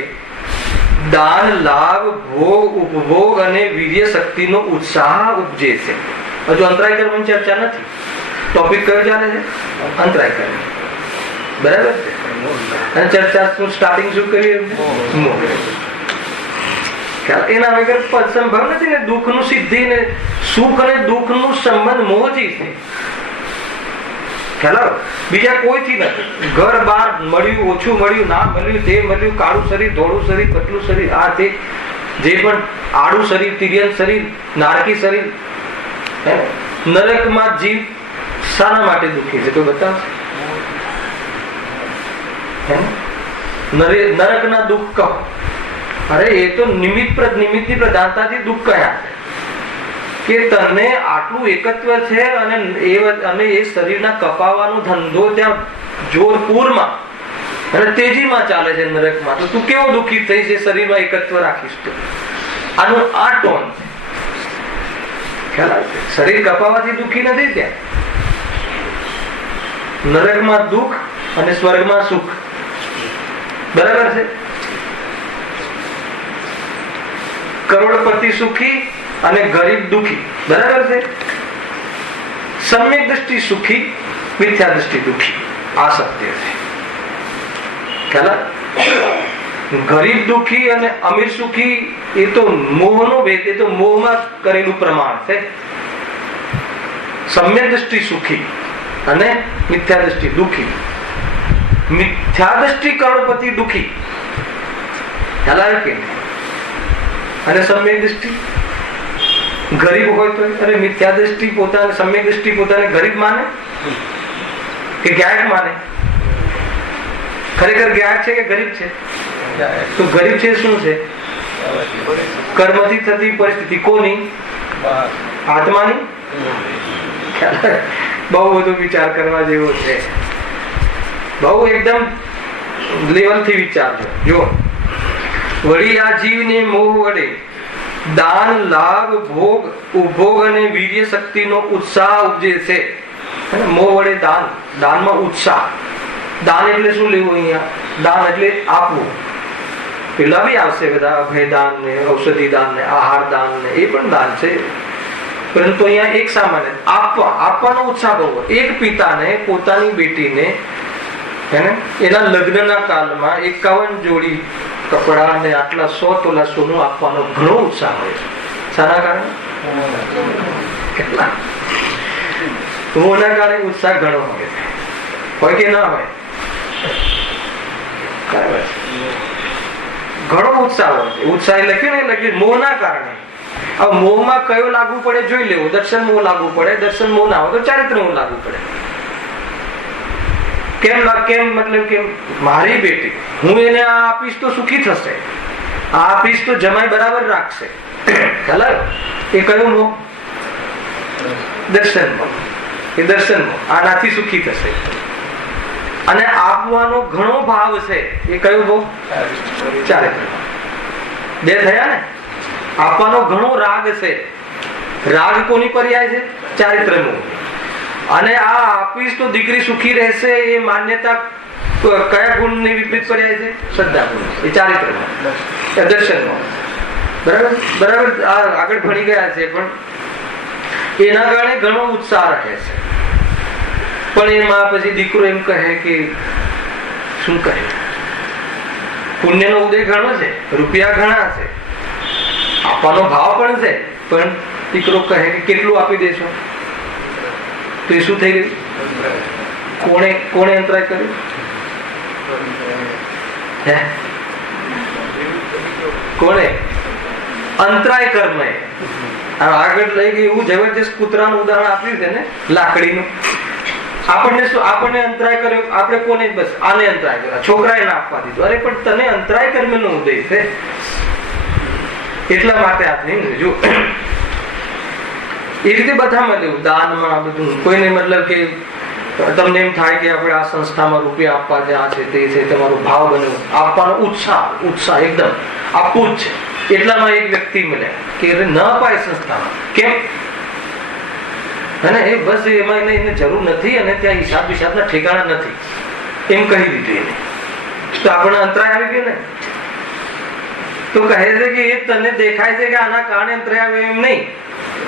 દાન, લાભ, ભોગ, ઉપભોગ અને વીર્ય શક્તિનો ઉત્સાહ ઉપજે છે. હજુ અંતરાય કર્મની ચર્ચા નથી. ટોપિક કયો ચાલે છે? અંતરાય કર્મ. બરાબર છે. અને ચર્ચા સ્ટાર્ટિંગ શું કર્યું? મોહ. એના વગર સંભવ નથી ને. દુઃખ નું સિદ્ધિ ને સુખ અને દુઃખ નું સંબંધ મોહથી છે. ખ્યાલ? બીજા કોઈથી નથી. ઘર બાર મળ્યું, ઓછું મળ્યું, ના મળ્યું, તે મળ્યું, કાળું શરીર, ધોળું શરીર, પતલું શરીર, આ તે જે પણ આડું શરીર, તિર્યક શરીર, નારકી શરીર, નરકમાં જીવ શાના માટે દુઃખી છે? તો બતાવશે. નરકના દુઃખ કહો. અરે એ તો નિમિત્તની પ્રધાનતાથી દુઃખ કયા છે કે તને આટલું એકત્વ છે અને એ શરીરના કપાવાનો ધંધો ત્યાં જોરપુરમાં અને તેજીમાં ચાલે છે નરકમાં. તો તું કેવો દુઃખી થઈ છે શરીરમાં એકત્વ રાખીશ તો? આનું આ ટોન છે. ખ્યાલ આવે? શરીર કપાવાથી દુઃખી નથી ત્યાં. નરકમાં દુઃખ અને સ્વર્ગમાં સુખ. બરાબર છે? કરોડપતિ સુખી અને ગરીબ દુઃખી. બરાબર છે? સમ્યક દ્રષ્ટિ સુખી, મિથ્યા દ્રષ્ટિ દુઃખી. આ સત્ય છે. ખ્યાલ? ગરીબ દુઃખી અને અમીર સુખી એ તો મોહનો ભેદ, એ તો મોહમાં કરેલું પ્રમાણ છે. સમ્યક દ્રષ્ટિ સુખી અને મિથ્યા દ્રષ્ટિ દુઃખી. મિથ્યા દ્રષ્ટિ કરોડપતિ દુઃખી. ખ્યાલ આવે કે? અને સમ્યક દ્રષ્ટિ ગરીબ હોય તો અરે મિથ્યા દ્રષ્ટિ પોતાને, સમ્યક દ્રષ્ટિ પોતાને ગરીબ માને કે જ્ઞાયક માને? ખરેખર જ્ઞાયક છે કે ગરીબ છે? તો ગરીબ છે શું છે? કર્મથી થતી પરિસ્થિતિ. કોની? આત્માની. બહુ બધો વિચાર કરવા જેવો છે. બહુ એકદમ લેવલથી વિચારજો. જો વળી આ જીવને મોહ વડે દાન, લાભ, ભોગ, ઉપભોગ અને વીર્ય શક્તિનો ઉત્સાહ ઉપજે છે. મોહ વડે દાન, દાનમાં ઉત્સાહ, દાન એટલે શું લેવું? અહીંયા દાન એટલે આપવું. પેલા બી આવશે બધા, અભયદાન ને, ઔષધિ દાન ને, આહાર દાન ને, એ પણ દાન છે. પરંતુ અહીંયા એક સામાન્ય આપવાનો ઉત્સાહ બહુ. એક પિતાને પોતાની બેટીને એના લગ્નના કાળમાં 51 જોડી કપડા અને આટલા 100 તોલા સોનું આપવાનો ઘણો ઉત્સાહ હોય છે. શાના કારણે? કેટલા મોહના કારણે ઉત્સાહ ઘણો હોય કે ના હોય? ઘણો ઉત્સાહ હોય છે. ઉત્સાહ લખ્યું ને, મોહના કારણે. હવે મોહમાં કયો લાગુ પડે જોઈ લેવું. દર્શન મોહ લાગુ પડે, દર્શન મોહ ના હોય તો ચારિત્ર મોહ લાગુ પડે. કેમ મતલબ કે મારી બેટી, હું એને આ આપીશ તો સુખી થશે, આ આપીશ તો જમાઈ બરાબર રાખશે. એ કયો મોહ? દર્શન મોહ. એ દર્શન મોહ. આનાથી સુખી થશે. અને આપવાનો ઘણો ભાવ છે, એ કયો મોહ? ચારિત્ર. બે થયા ને. આપવાનો ઘણો રાગ છે. રાગ કોની પર્યાય છે? ચારિત્ર મોહ. અને આ આપીશ તો દીકરી સુખી રહેશે, એ માન્યતા કયા ગુણની વિપરીત પર્યાય છે? શ્રદ્ધા ગુણ. એ ચારિત્ર મોહ, દર્શન મોહ. બરાબર આગળ ભણી ગયા છે. પણ એના કારણે ઘણો ઉત્સાહ રહે છે. પણ એમાં પછી દીકરો એમ કહે કે શું કહે, પુણ્યનો ઉદય ઘણો છે, રૂપિયા ઘણા છે, આપવાનો ભાવ પણ છે, પણ દીકરો કહે કે કેટલું આપી દેશો? તો એ શું થઈ ગયું? કોણે અંતરાય કર્યું? કોણે? અંતરાય કર્મ. આગળ લઈ ગઈ એવું જબરજસ્ત કૂતરાનું ઉદાહરણ આપ્યું છે ને, લાકડીનું. આપણને અંતરાય કર્યો, આપણે કોને? બસ આને અંતરાય કર્યો, છોકરાએ ના આપવા દીધું. અરે પણ તને અંતરાય કર્મ નો ઉદય છે, એટલા માટે આપની જો એ રીતે બધામાં લેવું. દાનમાં બધું કોઈને મતલબ કે તમને એમ થાય કે આપણે આ સંસ્થામાં રૂપિયા આપવા છે, આ છે, તે છે, તમારો ભાવ બન્યો, આપવાનો ઉત્સાહ એકદમ આપવું જ છે. એટલામાં એક વ્યક્તિ મળે કે ન અપાય સંસ્થામાં. કેમ? અને એ બસ એમાં એને જરૂર નથી, અને ત્યાં હિસાબના ઠેકાણા નથી, એમ કહી દીધું એને. તો આપણને અંતરાય આવી ગયો ને. તો કહે છે કે એ તને દેખાય છે કે આના કારણે અંતરાય આવ્યો, એમ નહીં.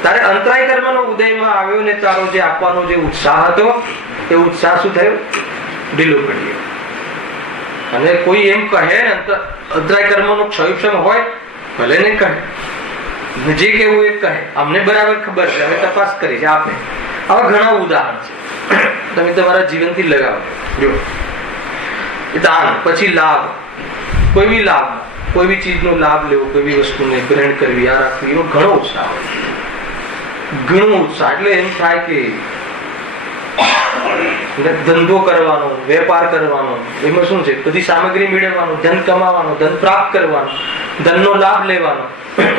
તારે અંતરાય કર્મનો ઉદયમાં આવ્યો ને, તારો જે આપવાનો જે ઉત્સાહ હતો, એ ઉત્સાહ શું થયો? ઢીલો પડી ગયો. અને કોઈ એમ કહે ને અંતરાય કર્મનો ક્ષયક્ષમ હોય, ભલે ને કહે, જે કેવું એ કહે, અમને બરાબર ખબર છે, અમે તપાસ કરી છે. આપને આવા ઘણા ઉદાહરણ છે, તમે તમારા જીવનથી લગાવો. જો દાન, પછી લાભ, કોઈ બી લાભ, કોઈ બી ચીજનો લાભ લેવો, કોઈ બી વસ્તુને ગ્રહણ કરવી, આ રાખવી, એનો ઘણો ઉત્સાહ હોય. ઘણો ઉત્સાહ એટલે એમ થાય કે ધંધો કરવાનો, વેપાર કરવાનો, એમાં શું છે? બધી સામગ્રી મેળવવાનો, ધન કમાવાનો, ધન પ્રાપ્ત કરવાનો, ધનનો લાભ લેવાનો,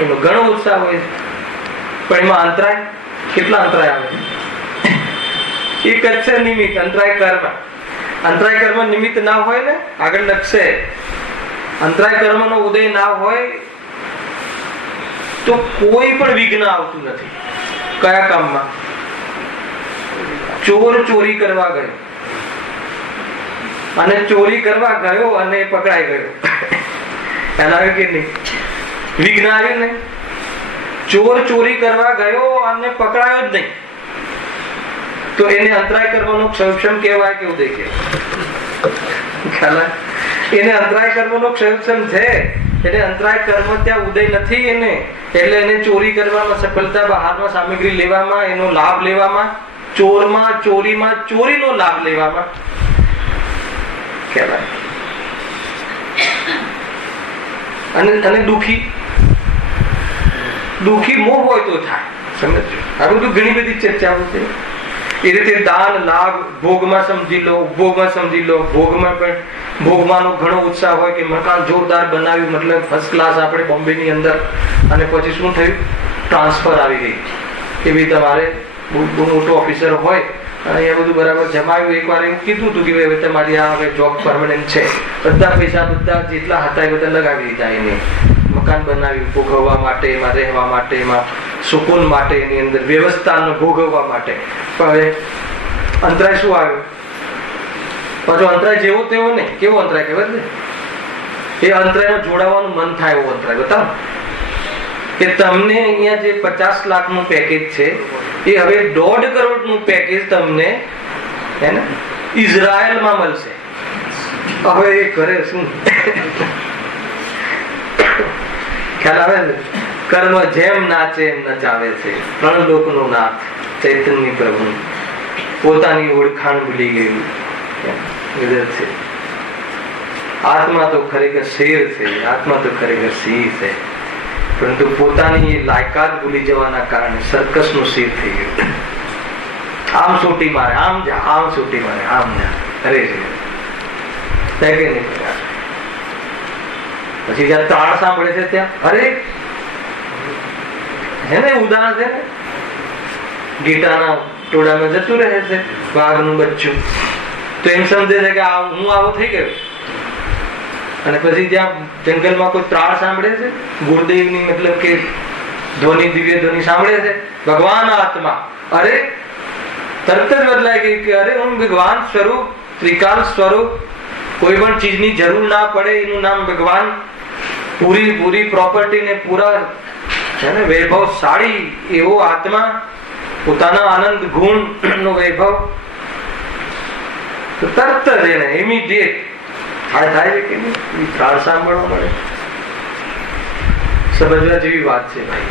એનો ઘણો ઉત્સાહ હોય. પણ એમાં અંતરાય, કેટલા અંતરાય આવે? એક જ છે નિમિત્ત, અંતરાય કર્મ. અંતરાય કર્મ નિમિત્ત ના હોય ને, આગળ લખશે અંતરાય કર્મનો ઉદય ના હોય તો કોઈ પણ વિઘ્ન આવતું નથી. કયા કામમાં? ચોર ચોરી કરવા ગયો અને ચોરી કરવા ગયો અને પકડાઈ ગયો, એના કે નહીં? વિઘ્ન આવ્યું ને. ચોર ચોરી કરવા ગયો અને પકડાયો જ નહીં, તો એને અંતરાય કર્મનો ક્ષયક્ષમ કહેવાય કે ઉદય કહેવાય? એને અંતરાય કર્મનો ક્ષયક્ષમ છે, એટલે અંતરાય કર્મ ત્યાં ઉદય નથી એને. એટલે એને ચોરી કરવામાં સફળતા, બહારમાં સામગ્રી લેવામાં, એનો લાભ લેવામાં, ચોરમાં, ચોરીમાં, ચોરીનો લાભ લેવામાં કહેવાય. અને દુઃખી મોહ હોય તો થાય. સમજો, આ બધું ઘણી બધી ચર્ચાઓ છે. એ રીતે દાન, લાભ, ભોગમાં સમજી લો, ઉપભોગમાં સમજી લો. ભોગમાં પણ ભોગમાંનો ઘણો ઉત્સાહ હોય કે મકાન જોરદાર બનાવ્યું, મતલબ ફર્સ્ટ ક્લાસ, આપણે બોમ્બે ની અંદર. અને પછી શું થયું? ટ્રાન્સફર આવી ગઈ કે ભાઈ તમારે બહુ મોટો ઓફિસર હોય અને એ બધું બરાબર જમાવ્યું. એકવાર એવું કીધું હતું કે હવે તમારી આ હવે જોબ પરમનન્ટ છે, બધા પૈસા બધા જેટલા હતા એ બધા લગાવી દીધા એને. મકાન બનાવ્યું ભોગવવા માટે, એમાં રહેવા માટે, એમાં સુકૂન માટે, એની અંદર વ્યવસ્થાનો ભોગવવા માટે. પણ હવે અંતરાય શું આવ્યો? પાછો અંતરાય જેવો તેવો નહીં. કેવો અંતરાય ખબર છે? એ અંતરાયમાં જોડાવાનું મન થાય એવો અંતરાય. બતાવો કે તમને અહીંયા જે 50 લાખનું પેકેજ છે એ હવે 1.5 કરોડનું પેકેજ તમને હે ને ઇઝરાયલમાં મળશે. હવે એ કરે શું? ખ્યાલ આવે છે? કર્મ જેમ નાચે એમ નચાવે છે. 3 લોકનો નાથ ચૈતન્ય પ્રભુ પોતાની ઓળખાણ ભૂલી ગયું છે. આત્મા તો ખરેખર શેર છે, આત્મા તો ખરેખર સિંહ છે, પરંતુ પોતાની લાયકાત ભૂલી જવાના કારણે સર્કસ નું શેર થઈ ગયું. આમ સોટી મારે, આમ જા, આમ સોટી મારે, આમ જા કરે છે. પછી જ્યાં ત્રાળ સાંભળે છે ત્યાં અરે હે ને ઉદાહરણ છે ને ગીટાના ટોળામાં જતું રહે છે વાઘનું બચ્ચું, તો એમ સમજે છે કે હું આવો થઈ ગયો. અને પછી જ્યાં જંગલમાં કોઈ ત્રાળ સાંભળે છે, ગુરુદેવની મતલબ કે ધ્વનિ, દિવ્ય ધ્વનિ સાંભળે છે, ભગવાન આત્મા અરે તરત જ બદલાઈ ગઈ કે અરે હું ભગવાન સ્વરૂપ, ત્રિકાલ સ્વરૂપ, કોઈ પણ ચીજની જરૂર ના પડે એનું નામ ભગવાન, પૂરી પ્રોપર્ટી ને પૂરા છે ને વૈભવશાળી એવો આત્મા, પોતાના આનંદ ગુણ નો વૈભવ. તો તરત જ એને ઇમિડિયેટ થાય છે કે ત્રાળ સાંભળવા મળે. સમજવા જેવી વાત છે ભાઈ.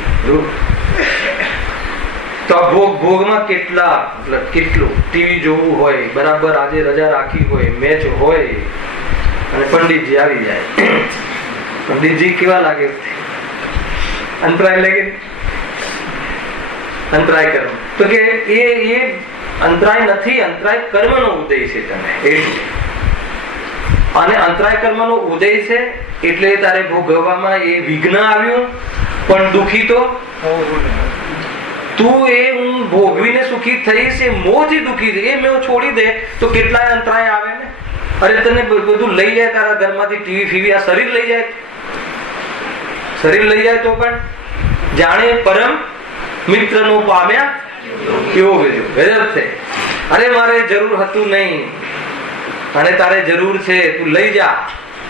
તો ભોગમાં કેટલું ટીવી જોવું હોય, બરાબર આજે રજા રાખી હોય, મેચ હોય અને પંડિતજી આવી જાય. પંડિતજી કેવા લાગે? અંતરાય લાગે, અંતરાય કર્મ. તો કે એ અંતરાય નથી, અંતરાય કર્મનો ઉદય છે. તમે એટલે અને અંતરાય કર્મનો ઉદય છે એટલે તારે ભોગવવામાં એ વિઘ્ન આવ્યું, પણ દુખી તો તું એ હું ભોગવીને સુખી થઈશ એ મોહથી દુખી છે. એ મેં છોડી દે તો કેટલાય અંતરાય આવે ને. અરે તને બધું લઈ જાય તારા ઘરમાંથી, ટીવી ફીવી, આ શરીર લઈ જાય, શરીર લઈ જાય તો પણ જાણે પરમ મિત્ર નો પામ્યા એવો ગજબ છે. અરે મારે જરૂર હતું નહીં અને તારે જરૂર છે, તું લઈ જા,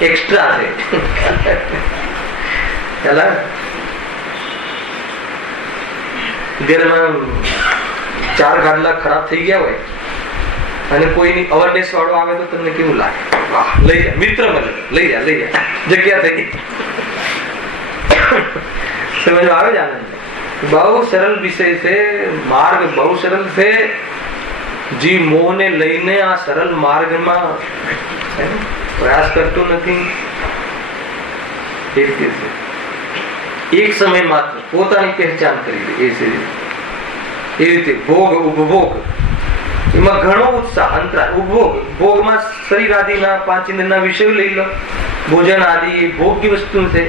એક્સ્ટ્રા છે. ઘરમાં 4 ગાદલા ખરાબ થઈ ગયા હોય અને કોઈની અવેરનેસ વાળો આવે તો તમને કેવું લાગે? વાહ, લઈ જા, મિત્ર મળે, લઈ જા, જગ્યા થઈ ગઈ. સમજ આવે છે? આનંદ બહુ સરળ વિષય છે, માર્ગ બહુ સરળ છે. જીવ મોહ ને લઈને આ સરળ માર્ગમાં પ્રયાસ કરતો નથી. એક સમય માત્ર પોતાની પહેચાન કરી લે. એ રીતે ભોગ ઉપભોગ એમાં ઘણો ઉત્સાહ. અંતરાય ઉપભોગ, ભોગમાં શરીર આદિના 5 ઇન્દ્રિયના વિષયો લઈ લો. ભોજન આદિ એ ભોગ્ય વસ્તુ છે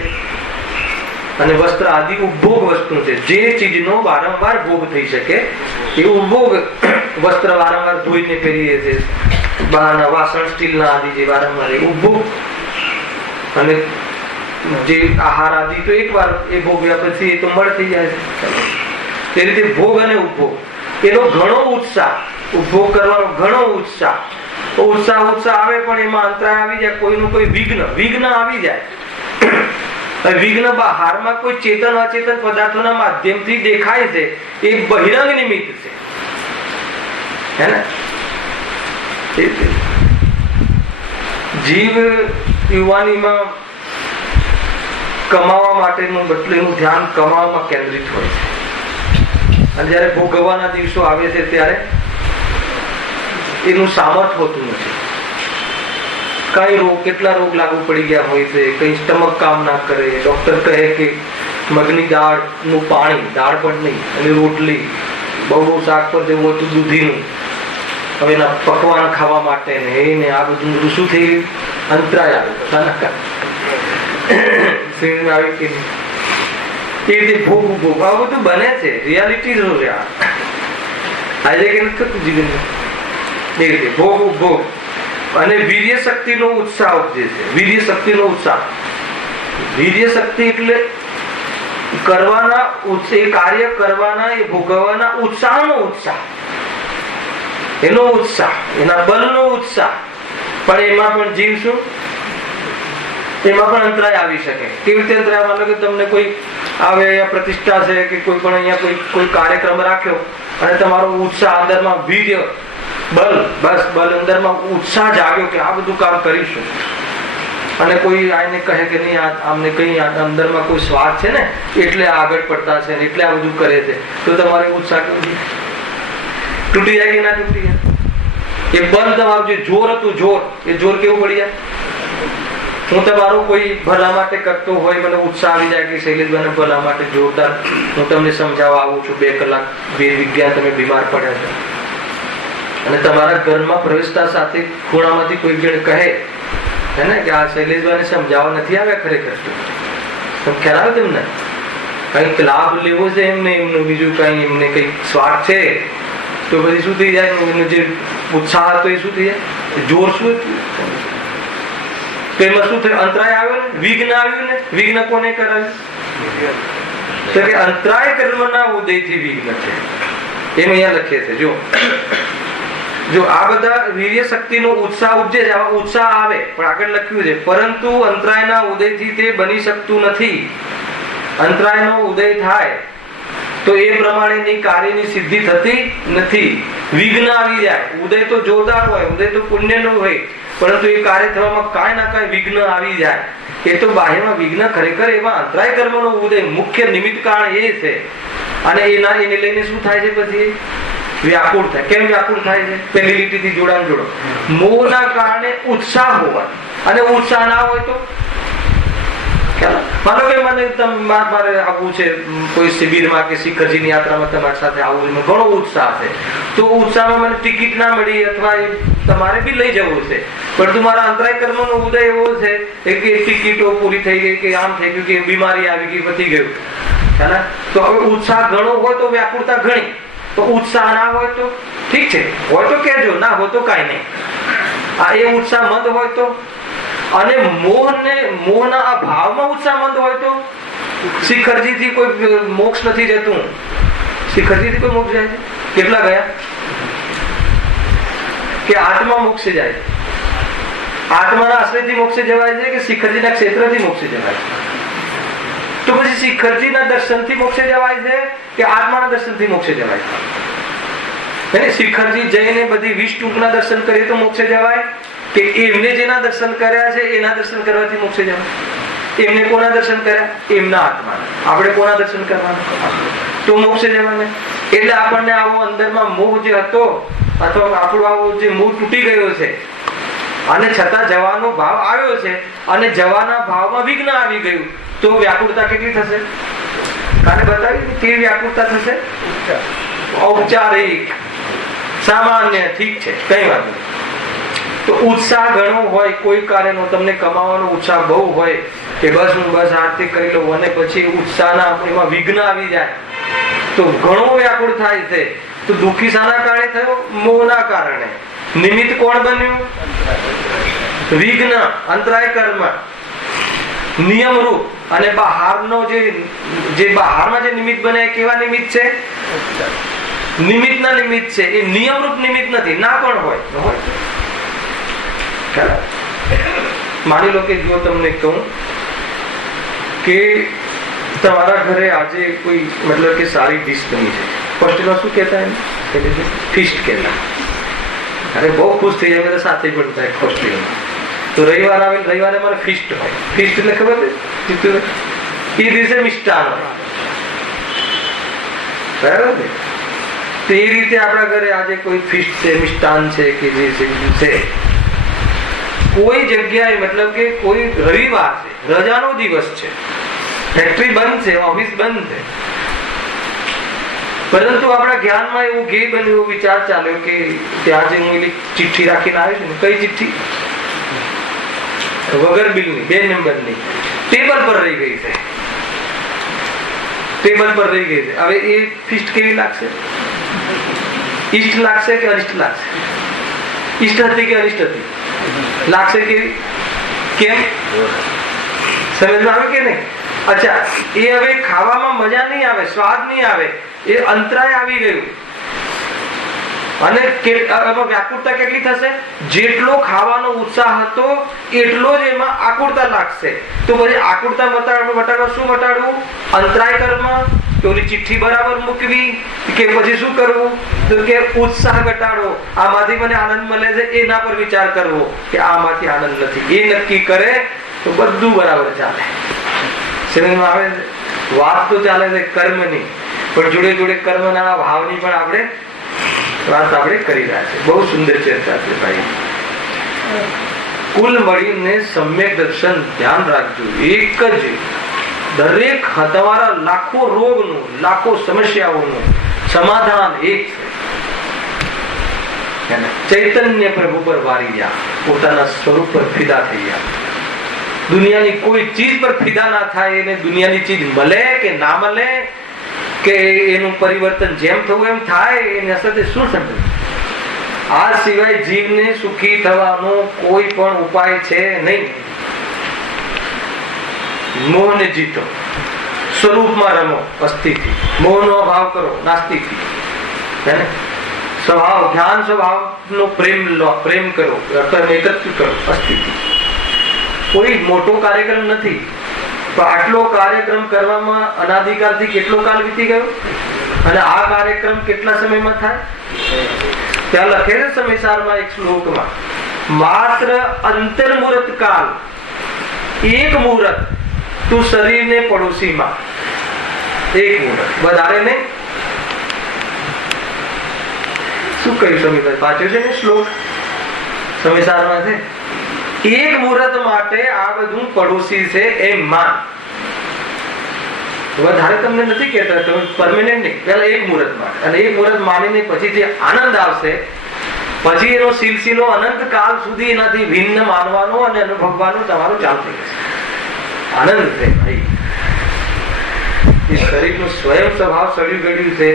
અને વસ્ત્ર આદિ ઉપભોગ વસ્તુ છે. જે ચીજનો વારંવાર ભોગ થઈ શકે એ ઉપભોગ. વસ્ત્ર વારંવાર ધોઈને પહેરીએ છીએ, બહારના વાસણ સ્ટીલના આદિ જે વારંવાર એ ઉપભોગ. અને જે આહાર આદિ તો એકવાર એ ભોગવ્યા પછી એ તો મળ થઈ જાય છે. તે રીતે ભોગ અને ઉપભોગ એનો ઘણો ઉત્સાહ, ઉપભોગ કરવાનો ઘણો ઉત્સાહ આવે, પણ એમાં અંતરાય આવી જાય, કોઈનું કોઈ વિઘ્ન આવી જાય. વિઘ્ન બહારમાં કોઈ ચેતન અચેતન પદાર્થોના માધ્યમથી દેખાય છે, એ બહિરંગ નિમિત્ત છે. હે ને? જીવ યુવાનીમાં કમાવા માટેનું બદલે એનું ધ્યાન કમાવામાં કેન્દ્રિત હોય છે, અને જયારે ભોગવવાના દિવસો આવે છે ત્યારે એનું સામર્થ્ય હોતું નથી. કઈ રોગ, કેટલા રોગ લાગુ પડી ગયા હોય છે, કઈ સ્ટમક કામ ના કરે, ડોક્ટર કહે કે મગની દાળ નું પાણી, દાળ પણ નહીં, અને રોટલી, બહુ શાક પર જેવું હતું દૂધીનું, હવે એના પકવાન ખાવા માટે ને એને આ બધું શું થઈ ગયું? અંતરાય આવ્યો. એ રીતે ભોગ આ બધું બને છે, રિયાલિટી શું છે આજે કે નથી થતું જીવનમાં. એ રીતે ભોગ ઉપભોગ અને વીર્ય શક્તિનો ઉત્સાહ ઉપજે છે. વીર્ય શક્તિનો ઉત્સાહ, વીર્ય શક્તિ એટલે કરવાના, એ કાર્ય કરવાના, એ ભોગવવાના ઉત્સાહનો ઉત્સાહ, એનો ઉત્સાહ, એના બલનો ઉત્સાહ. પણ એમાં પણ જીવ શું, એમાં પણ અંતરાય આવી શકે. કેવી રીતે અંતરાય? માનો કે તમને કોઈ આવે અહીંયા પ્રતિષ્ઠા છે કે કોઈ પણ અહીંયા કોઈ કાર્યક્રમ રાખ્યો અને તમારો ઉત્સાહ અંદરમાં વીર્ય બલ અંદરમાં ઉત્સાહ જાગ્યો કે આ બધું કામ કરીશું, અને કોઈ આઈને કહે કે નહીં આમને કઈ અંદરમાં કોઈ સ્વાર્થ છે ને એટલે આગળ પડતા છે ને એટલે આ બધું કરે છે, તો તમારો ઉત્સાહ કેવું છે? તૂટી જાય કે ના તૂટી જાય? એ બલ તમારું જે જોર હતું, એ જોર કેવું પડી જાય? હું તમારું કોઈ ભલા માટે કરતો હોય, મને ઉત્સાહ આવી જાય કે શૈલેષભાઈ ભલા માટે જોરદાર હું તમને સમજાવવા આવું છું, 2 કલાક વેદ વિજ્ઞાન તમે બીમાર પડ્યા છો, અને તમારા ઘરમાં પ્રવેશતા સાથે ખૂણામાંથી કોઈ જણ કહે હે ને કે આ શૈલેષભાઈને સમજાવવા નથી આવ્યા ખરેખર, તો ખ્યાલ આવે તમને કઈક લાભ લેવો છે એમને, એમનું બીજું કઈ એમને કઈ સ્વાર્થ છે, તો પછી શું થઈ જાય? એનો જે ઉત્સાહ હતો એ શું થઈ જાય? જોર શું હતું? તો એમાં શું થયું? અંતરાય આવ્યો ને, વિઘ્ન આવ્યું ને. વિઘ્ન કોને કરાવ્યું? તો કે અંતરાય કર્મના ઉદયથી વિઘ્ન છે, એમ અહીંયા લખે છે. જો આ બધા વીર્ય શક્તિનો ઉત્સાહ ઉપજે છે, આવા ઉત્સાહ આવે, પણ આગળ લખ્યું છે પરંતુ અંતરાયના ઉદયથી તે બની શકતું નથી. અંતરાયનો ઉદય થાય તો એ પ્રમાણેની કાર્યની સિદ્ધિ થતી નથી. વિઘ્ન આવી જાય. ઉદય તો જોરદાર હોય, ઉદય તો પુણ્યનો હોય, પરંતુ એ કાર્ય થવામાં કાંઈ ના કાંઈ વિઘ્ન આવી જાય. એ તો બાહ્યમાં વિઘ્ન, ખરેખર એમાં અંતરાય કર્મનો ઉદય મુખ્ય નિમિત્ત કારણ એ છે. અને એને લઈને શું થાય છે? પછી વ્યાકુળ થાય. કેમ વ્યાકુળ થાય છે? પહેલી લીટીથી જોડો. મોહના કારણે ઉત્સાહ હોવા, અને ઉત્સાહ ના હોય તો માનો કે મારે આવવું છે કોઈ શિબિરમાં કે શિખરજીની યાત્રામાં, તમારી સાથે આવવું છે, ઘણો ઉત્સાહ છે, તો ઉત્સાહમાં મને ટિકિટ ના મળી અથવા તમારે બી લઈ જવું છે, પરંતુ મારા અંતરાય કર્મનો ઉદય એવો છે કે ટિકિટો પૂરી થઈ ગઈ કે આમ થઈ ગયું કે બીમારી આવી ગઈ, પતી ગયું. તો હવે ઉત્સાહ ઘણો હોય તો વ્યાકુળતા ઘણી, તો ઉત્સાહ ના હોય તો ઠીક છે, હોય તો કહેજો, ના હોય તો કાંઈ નહીં. આ એ ઉત્સાહ મંદ હોય તો, અને મોહના અભાવમાં ઉત્સાહમંદ હોય તો, શિખરજીથી કોઈ મોક્ષ નથી જતું. શિખરજીથી કોઈ મોક્ષ જાય છે? કેટલા ગયા કે આત્મા મોક્ષે જાય? આત્માના આશ્રયથી મોક્ષે જવાય છે કે શિખરજીના ક્ષેત્રથી મોક્ષે જવાય છે? તો પછી શિખરજીના દર્શનથી મોક્ષે જવાય છે કે આત્માના દર્શનથી મોક્ષે જવાય છે? શિખરજી જઈને બધી 20 ટૂંકના દર્શન કરીએ તો મોક્ષે જવાય, કે એમને જેના દર્શન કર્યા છે એના દર્શન કરવાથી મોક્ષે જવાય? એમને કોના દર્શન કર્યા? એમના આત્માના. આપણે કોના દર્શન કરવાના? તો મોક્ષે જવાને. એટલે આપણને આવો અંદરમાં મોહ જે હતો, અથવા આપણો આવો જે મોહ તૂટી ગયો છે, અને છતાં જવાનો ભાવ આવ્યો છે, અને જવાના ભાવમાં વિઘ્ન આવી ગયું, તો વ્યાકુળતા કેટલી થશે? કાને બતાવી કેવી વ્યાકુળતા થશે? ઔપચારિક, સામાન્ય, ઠીક છે, કઈ વાત નહીં. તો ઉત્સાહ ઘણો હોય કોઈ કાર્યનો, તમને કમાવાનો ઉત્સાહ બહુ હોય કે બસ આર્થિક કરી લઉં, અને પછી ઉત્સાહના એમાં વિઘ્ન આવી જાય તો ઘણો વ્યાકુળ થાય છે. તો દુઃખી શાના કારણે થયો? મોહના કારણે. નિમિત્ત કોણ બન્યું? વિઘ્ન, અંતરાય કર્મ, નિયમરૂપ. અને બહારનો જે બહારમાં જે નિમિત્ત બને કેવા નિમિત્ત છે? નિમિત્તના નિમિત્ત છે. એ નિયમરૂપ નિમિત્ત નથી. ના પણ હોય. માની લો કે જો તમને કહું કે તમારા ઘરે આજે કોઈ મતલબ કે સારી ડીશ બની છે, હોસ્ટેલમાં શું કહેતા એમ? ફીસ્ટ કહેતા. અરે બહુ ખુશ થઈ જાય, બધા સાથે પણ થાય હોસ્ટેલમાં. તો રવિવાર આવે, રવિવારે અમારે ફીસ્ટ હોય. ફીસ્ટ એટલે ખબર છે? એ દિવસે મિષ્ટાન હોય, બરાબર ને? તો એ રીતે આપણા ઘરે આજે કોઈ ફીસ્ટ છે, મિષ્ટાન છે કે જે છે, કોઈ જગ્યાએ મતલબ કે કોઈ રવિવાર છે, રજાનો દિવસ છે, ફેક્ટરી બંધ છે, ઓફિસ બંધ છે, પરંતુ આપણા જ્ઞાનમાં એવું ઘે બન્યું, એવો વિચાર ચાલ્યો કે ત્યાં જે હું ચિઠ્ઠી રાખીને આવી છું ને, કઈ ચિઠ્ઠી? વગર બિલની, 2 નંબરની, ટેબલ પર રહી ગઈ છે. ટેબલ પર રહી ગઈ છે. હવે એ ફીસ્ટ કેવી લાગશે? ઈષ્ટ લાગશે કે અનિષ્ટ લાગશે? ઈષ્ટ હતી કે અનિષ્ટ હતી? લાગશે કેવી? કેમ? સમજમાં આવે કે નહીં? અચ્છા, એ હવે ખાવામાં મજા નહીં આવે, સ્વાદ નહીં આવે, એ અંતરાય આવી ગયું. અને એમાં વ્યાકુળતા કેટલી થશે? જેટલો ખાવાનો ઉત્સાહ હતો એટલો જ એમાં આકુળતા લાગશે. તો પછી આકુળતા મટાડવા શું મટાડવું? અંતરાય કર્મ, કે ઓલી ચિઠ્ઠી બરાબર મૂકવી, કે પછી શું કરવું? તો કે ઉત્સાહ ઘટાડો. આમાંથી મને આનંદ મળે છે એના પર વિચાર કરવો કે આમાંથી આનંદ નથી, એ નક્કી કરે તો બધું બરાબર ચાલે. સમજમાં આવે છે? વાત તો ચાલે છે કર્મની, પણ જોડે જોડે કર્મના ભાવની પણ આપણે વાત કરી રહ્યા છે. બહુ સુંદર ચર્ચા છે ભાઈ. કુલ મળીને સમ્યક દર્શન ધ્યાન રાખજો. એક જ દરેક તમારા લાખો રોગનું, લાખો સમસ્યાઓનું સમાધાન એક છે. ચૈતન્ય પ્રભુ પર વારી જા, પોતાના સ્વરૂપ પર ફિદા થઈ જા. દુનિયાની કોઈ ચીજ પર ફિદા ના થાય, એને દુનિયાની ચીજ મળે કે ના મળે, કે એનું પરિવર્તન જેમ થવું એમ થાય, એની અસર શું સમજે? આ સિવાય જીવને સુખી થવાનો કોઈ પણ ઉપાય છે નહીં. મોહને જીતો, સ્વરૂપમાં રમો અસ્થિથી, મોહનો અભાવ કરો નાસ્તિકથી, સ્વભાવ ધ્યાન સ્વભાવનો પ્રેમ લો, પ્રેમ કરો, એકત્રિત કરો અસ્થિથી. કોઈ મોટો કાર્યક્રમ નથી, તો આટલો કાર્યક્રમ કરવામાં અનાદિકાળથી કેટલો કાળ વીતી ગયો, અને આ કાર્યક્રમ કેટલા સમયમાં થાય? ત્યાં લખે છે સમયસારમાં એક શ્લોકમાં, માત્ર અંતર મુહૂર્ત કાળ, એક મુહૂર્ત તું શરીરને પડોશીમાં, એક મુહૂર્ત, વધારે નહીં. શું કહ્યું સમીર? વાંચ્યું છે ને શ્લોક સમયસારમાં છે? એક મુહૂર્ત માટે આ બધું પડોશી છે એમ માન. વધારે તમને નથી કહેતા, તમે પરમેનન્ટ નહીં, પેલા એક મુહૂર્ત માટે, અને એક મુહૂર્ત માનીને પછી જે આનંદ આવશે, પછી એનો સિલસિલો અનંત કાળ સુધી એનાથી ભિન્ન માનવાનો અને અનુભવવાનું તમારું ચાલતું રહેશે. આનંદ છે ભાઈ. એ શરીરનું સ્વયં સ્વભાવ સળ્યું ગળ્યું છે,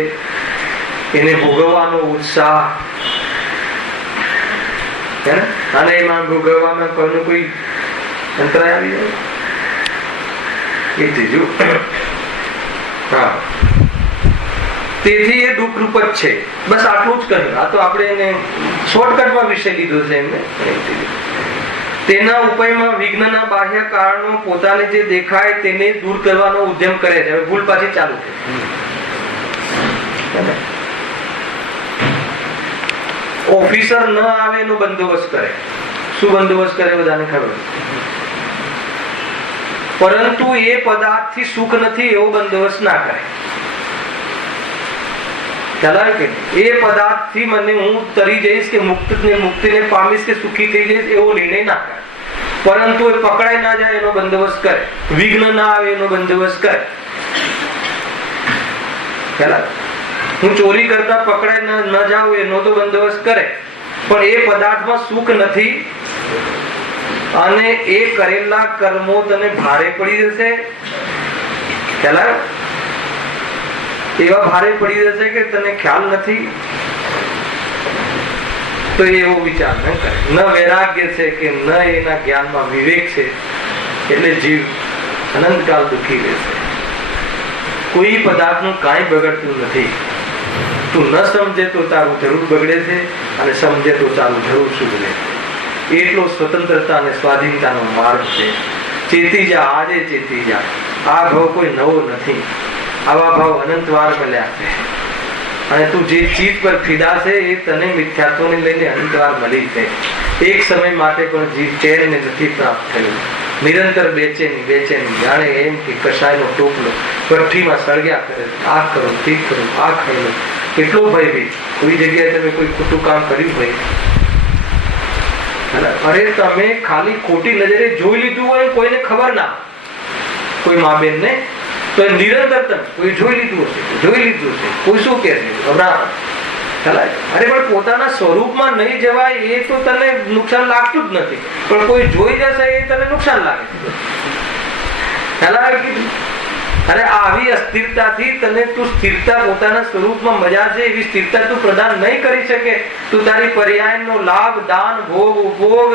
એને ભોગવવાનો ઉત્સાહ, અને એમાં ભોગવવામાં કોઈ અંતરાય આવી જાય એ ત્રીજું. હા, તેથી એ દુઃખ રૂપ જ છે. બસ આટલું જ કહ્યું. આ તો આપણે એને શોર્ટકટમાં વિષય લીધો છે એમને. તેના ઉપાયમાં વિઘ્નના બાહ્ય કારણો પોતાને જે દેખાય તેને દૂર કરવાનો ઉદ્યમ કરે છે. હવે ભૂલ પાછી ચાલુ છે. ઓફિસર ન આવે એનો બંદોબસ્ત કરે. શું બંદોબસ્ત કરે? બધાને ખબર. પરંતુ એ પદાર્થથી સુખ નથી એવો બંદોબસ્ત ના કરે. ખ્યાલ કે એ પદાર્થથી મને હું તરી જઈશ કે મુક્તિને પામીશ કે સુખી થઈ જઈશ એવો નિર્ણય ના કરે. પરંતુ એ પકડાઈ ના જાય એનો બંદોબસ્ત કરે, વિઘ્ન ના આવે એનો બંદોબસ્ત કરે. ખ્યાલ? હું ચોરી કરતા પકડાઈ ન જાઉં એનો તો બંદોબસ્ત કરે, પણ એ પદાર્થમાં સુખ નથી, અને એ કરેલા કર્મો તને ભારે પડી જશે. ખ્યાલ? એવા ભારે પડી જશે કે તને ખ્યાલ નથી, તો એવો વિચાર ન કરે. ન વૈરાગ્ય છે કે ન એના જ્ઞાનમાં વિવેક છે, એટલે જીવ અનંતકાળ દુઃખી રહેશે. કોઈ પદાર્થનું કાંઈ બગડતું નથી. તું ન સમજે તો તારું જરૂર બગડે છે, અને સમજે તો તારું જરૂર સુધરે. એટલો સ્વતંત્રતા અને સ્વાધીનતાનો માર્ગ છે. ચેતી જા, આજે ચેતી જા. આ ભાવ કોઈ નવો નથી. આવા ભાવ અનંતવાર મળ્યા છે, અને તું જે ચીજ પર ફિદા છે એ તને મિથ્યાત્વને લઈને અનંતવાર મળી છે. એક સમય માટે પણ જીવ ચેનને નથી પ્રાપ્ત થયું. નિરંતર બેચેની, જાણે એમ કે કશાયનો ટોપલો ભઠ્ઠીમાં સળગ્યા કરે. આ કરો, તે કરો, આ ખાઈ લો. કેટલો ભયભીત. કોઈ જગ્યાએ તમે કોઈ ખોટું કામ કર્યું હોય, અરે તમે ખાલી ખોટી નજરે જોઈ લીધું હોય, કોઈને ખબર ના, કોઈ મા બેન ને, તો નિરંતર તમે કોઈ જોઈ લીધું હશે, કોઈ શું કે અરે પણ પોતાના સ્વરૂપમાં નહીં જવાય એ તો તને નુકસાન લાગતું જ નથી, પણ કોઈ જોઈ જશે એ તને નુકસાન લાગે. અરે આવી અસ્થિરતાથી તને તું સ્થિરતા પોતાના સ્વરૂપમાં મજા છે એવી સ્થિરતા તું પ્રદાન નહીં કરી શકે. તું તારી પર્યાયનો લાભ, દાન, ભોગ, ઉપભોગ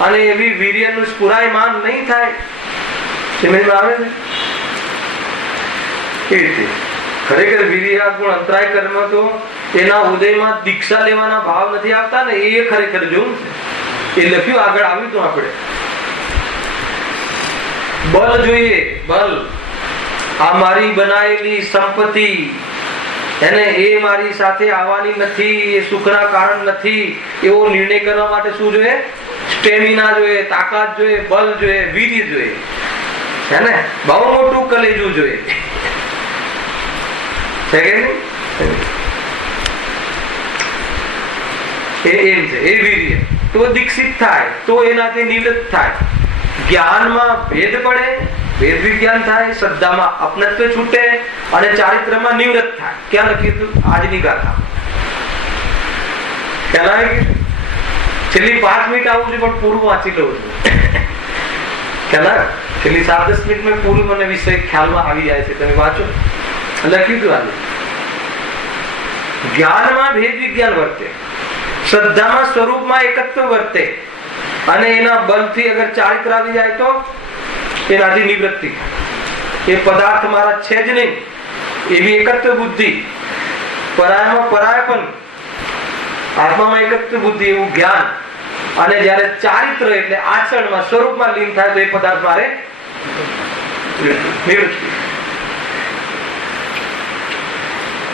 અને એવી વીર્યનું સ્ફુરાયમાન નહીં થાય. સમજમાં આવે છે? એ રીતે ખરેખર વીર્ય ગુણ અંતરાય કર્મ તો એના ઉદયમાં દીક્ષા લેવાના ભાવ નથી આવતા ને, એ ખરેખર જોવું છે. એ લખ્યું આગળ આવ્યું હતું. આપણે બલ જોઈએ, બલ. આ મારી બનાવેલી સંપત્તિ, એને એ મારી સાથે આવવાની નથી, એ સુખના કારણ નથી, એવો નિર્ણય કરવા માટે શું જોઈએ? સ્ટેમિના જોઈએ, તાકાત જોઈએ, બલ જોઈએ, વીર્ય જોઈએ, હે ને? બહુ મોટું કલેજું જોઈએ, છે કે નહીં? એમ છે. એ વીર્ય તો દીક્ષિત થાય, તો એનાથી નિવૃત્ત થાય. જ્ઞાનમાં ભેદ પડે, વેદ વિજ્ઞાન થાય, શ્રદ્ધામાં અપનત્વ છૂટે અને ચારિત્રમાં નિવૃત્ત થાય. ક્યાં લખ્યું હતું? આજની ગાથા. ખ્યાલ આવે? છેલ્લી 5 મિનિટ આવું છું પણ પૂરું વાંચી લઉં છું. ખ્યાલ આવે? છેલ્લી 7-10 મિનિટમાં પૂરું મને વિષય ખ્યાલમાં આવી જાય છે. તમે વાંચો. લખ્યું હતું આજે. જ્ઞાનમાં ભેદ વિજ્ઞાન વર્તે, શ્રદ્ધામાં સ્વરૂપમાં એકત્વ વર્તે અને એના બલથી અગર ચારિત્ર આવી જાય તો એનાથી નિવૃત્તિ. એ પદાર્થ મારા છે જ નહીં એવી એકત્વ બુદ્ધિ, પરાયમાં પરાયપન, આત્મામાં એકત્વ બુદ્ધિ એવું જ્ઞાન. અને જયારે ચારિત્ર એટલે આચરણમાં સ્વરૂપમાં લીન થાય તો એ પદાર્થ મારે નિવૃત્તિ.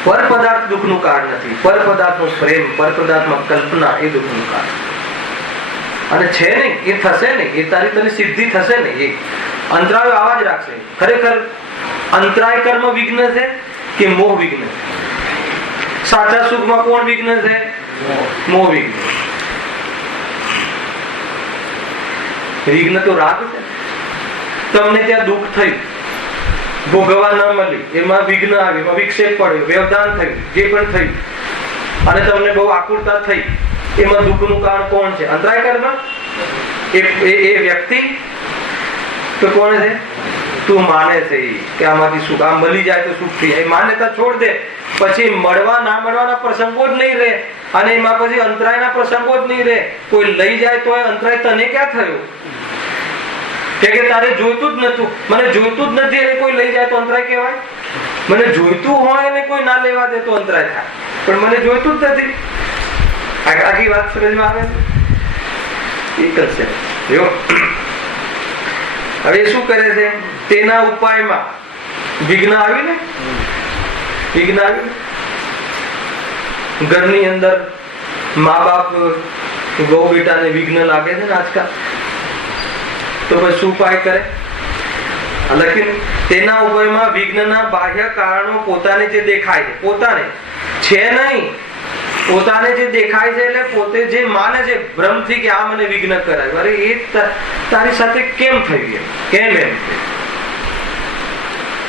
પર પદાર્થ દુઃખનું કારણ નથી. પર પદાર્થનો પ્રેમ, પર પદાર્થમાં કલ્પના એ દુઃખનું કારણ. અને છે નહીં, એ થશે નહીં, એ તારી સિદ્ધિ થશે નહીં. એ અંતરાયો આવા જ રાખશે. ખરેખર અંતરાય કર્મ વિઘ્ન છે કે મોહ વિઘ્ન છે? સાચા સુખમાં કોણ વિઘ્ન છે? મોહ વિઘ્ન. વિઘ્ન તો રાગ છે. તમને ત્યાં દુઃખ થયું, ભોગવવા ન મળી, એમાં વિઘ્ન આવ્યું, એમાં વિક્ષેપ પડ્યો, વ્યવધાન થયું, જે પણ થયું, અને તમને બહુ આકુરતા થઈ, એમાં દુઃખનું કારણ કોણ છે? અંતરાય કર્મ. એ વ્યક્તિ તો કોણ છે? તું માને છે કે આમાંથી સુખ, આમ મળી જાય તો સુખ થઈ જાય, માન્યતા છોડ દે. પછી મળવા ના મળવાના પ્રસંગો જ નહીં રહે, અને એમાં પછી અંતરાયના પ્રસંગો જ નહીં રહે. કોઈ લઈ જાય તો અંતરાય તને ક્યાં થયો? કે તારે જોઈતું જ નતું, મને જોઈતું જ નથી એટલે કોઈ લઈ જાય તો અંતરાય કહેવાય? મને જોઈતું હોય અને કોઈ ના લેવા દે તો અંતરાય થાય, પણ મને જોઈતું જ નથી. આખી વાત સમજમાં આવે છે? એક જ છે. જો હવે શું કરે છે? તેના ઉપાયમાં વિઘ્ન આવી ને, વિઘ્ન આવી. ઘરની અંદર મા બાપ ગૌ બેટાને વિઘ્ન લાગે છે ને આજકાલ, તો પછી શું ઉપાય કરે? લખ્યું તેના ઉપાયમાં વિઘ્નના બાહ્ય કારણો પોતાને જે દેખાય છે, પોતાને છે નહીં, પોતાને જે દેખાય છે એટલે પોતે જે માને છે ભ્રમથી કે આ મને વિઘ્ન કરાય, અરે એ તારી સાથે કેમ થયું, કેમ એમ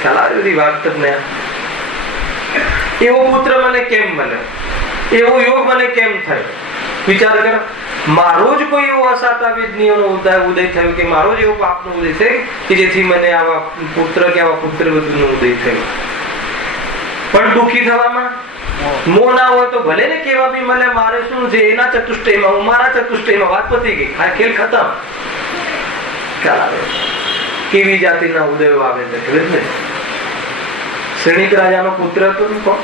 ખ્યાલ આવી વાત તમને? એવો પુત્ર મને કેમ મળ્યો, એવો યોગ મને કેમ થયો? વિચાર કરો. મારો જ કોઈ એવો અસાતા વેદનીઓનો ઉદય થયો કે મારો જ એવો પાપનો ઉદય છે કે જેથી મને આવા પુત્ર કે આવા પુત્ર વધુનો ઉદય થયો. પણ દુઃખી થવામાં મોહ ના હોય તો ભલે ને કેવા બી મને, મારે શું છે એના ચતુષ્ટયમાં, હું મારા ચતુષ્ટયમાં, વાત પતી ગઈ, ખેલ ખતમ. ખ્યાલ આવે? કેવી જાતિના ઉદયો આવે છે ખબર ને? શ્રેણિક રાજાનો પુત્ર હતો ને કોણ?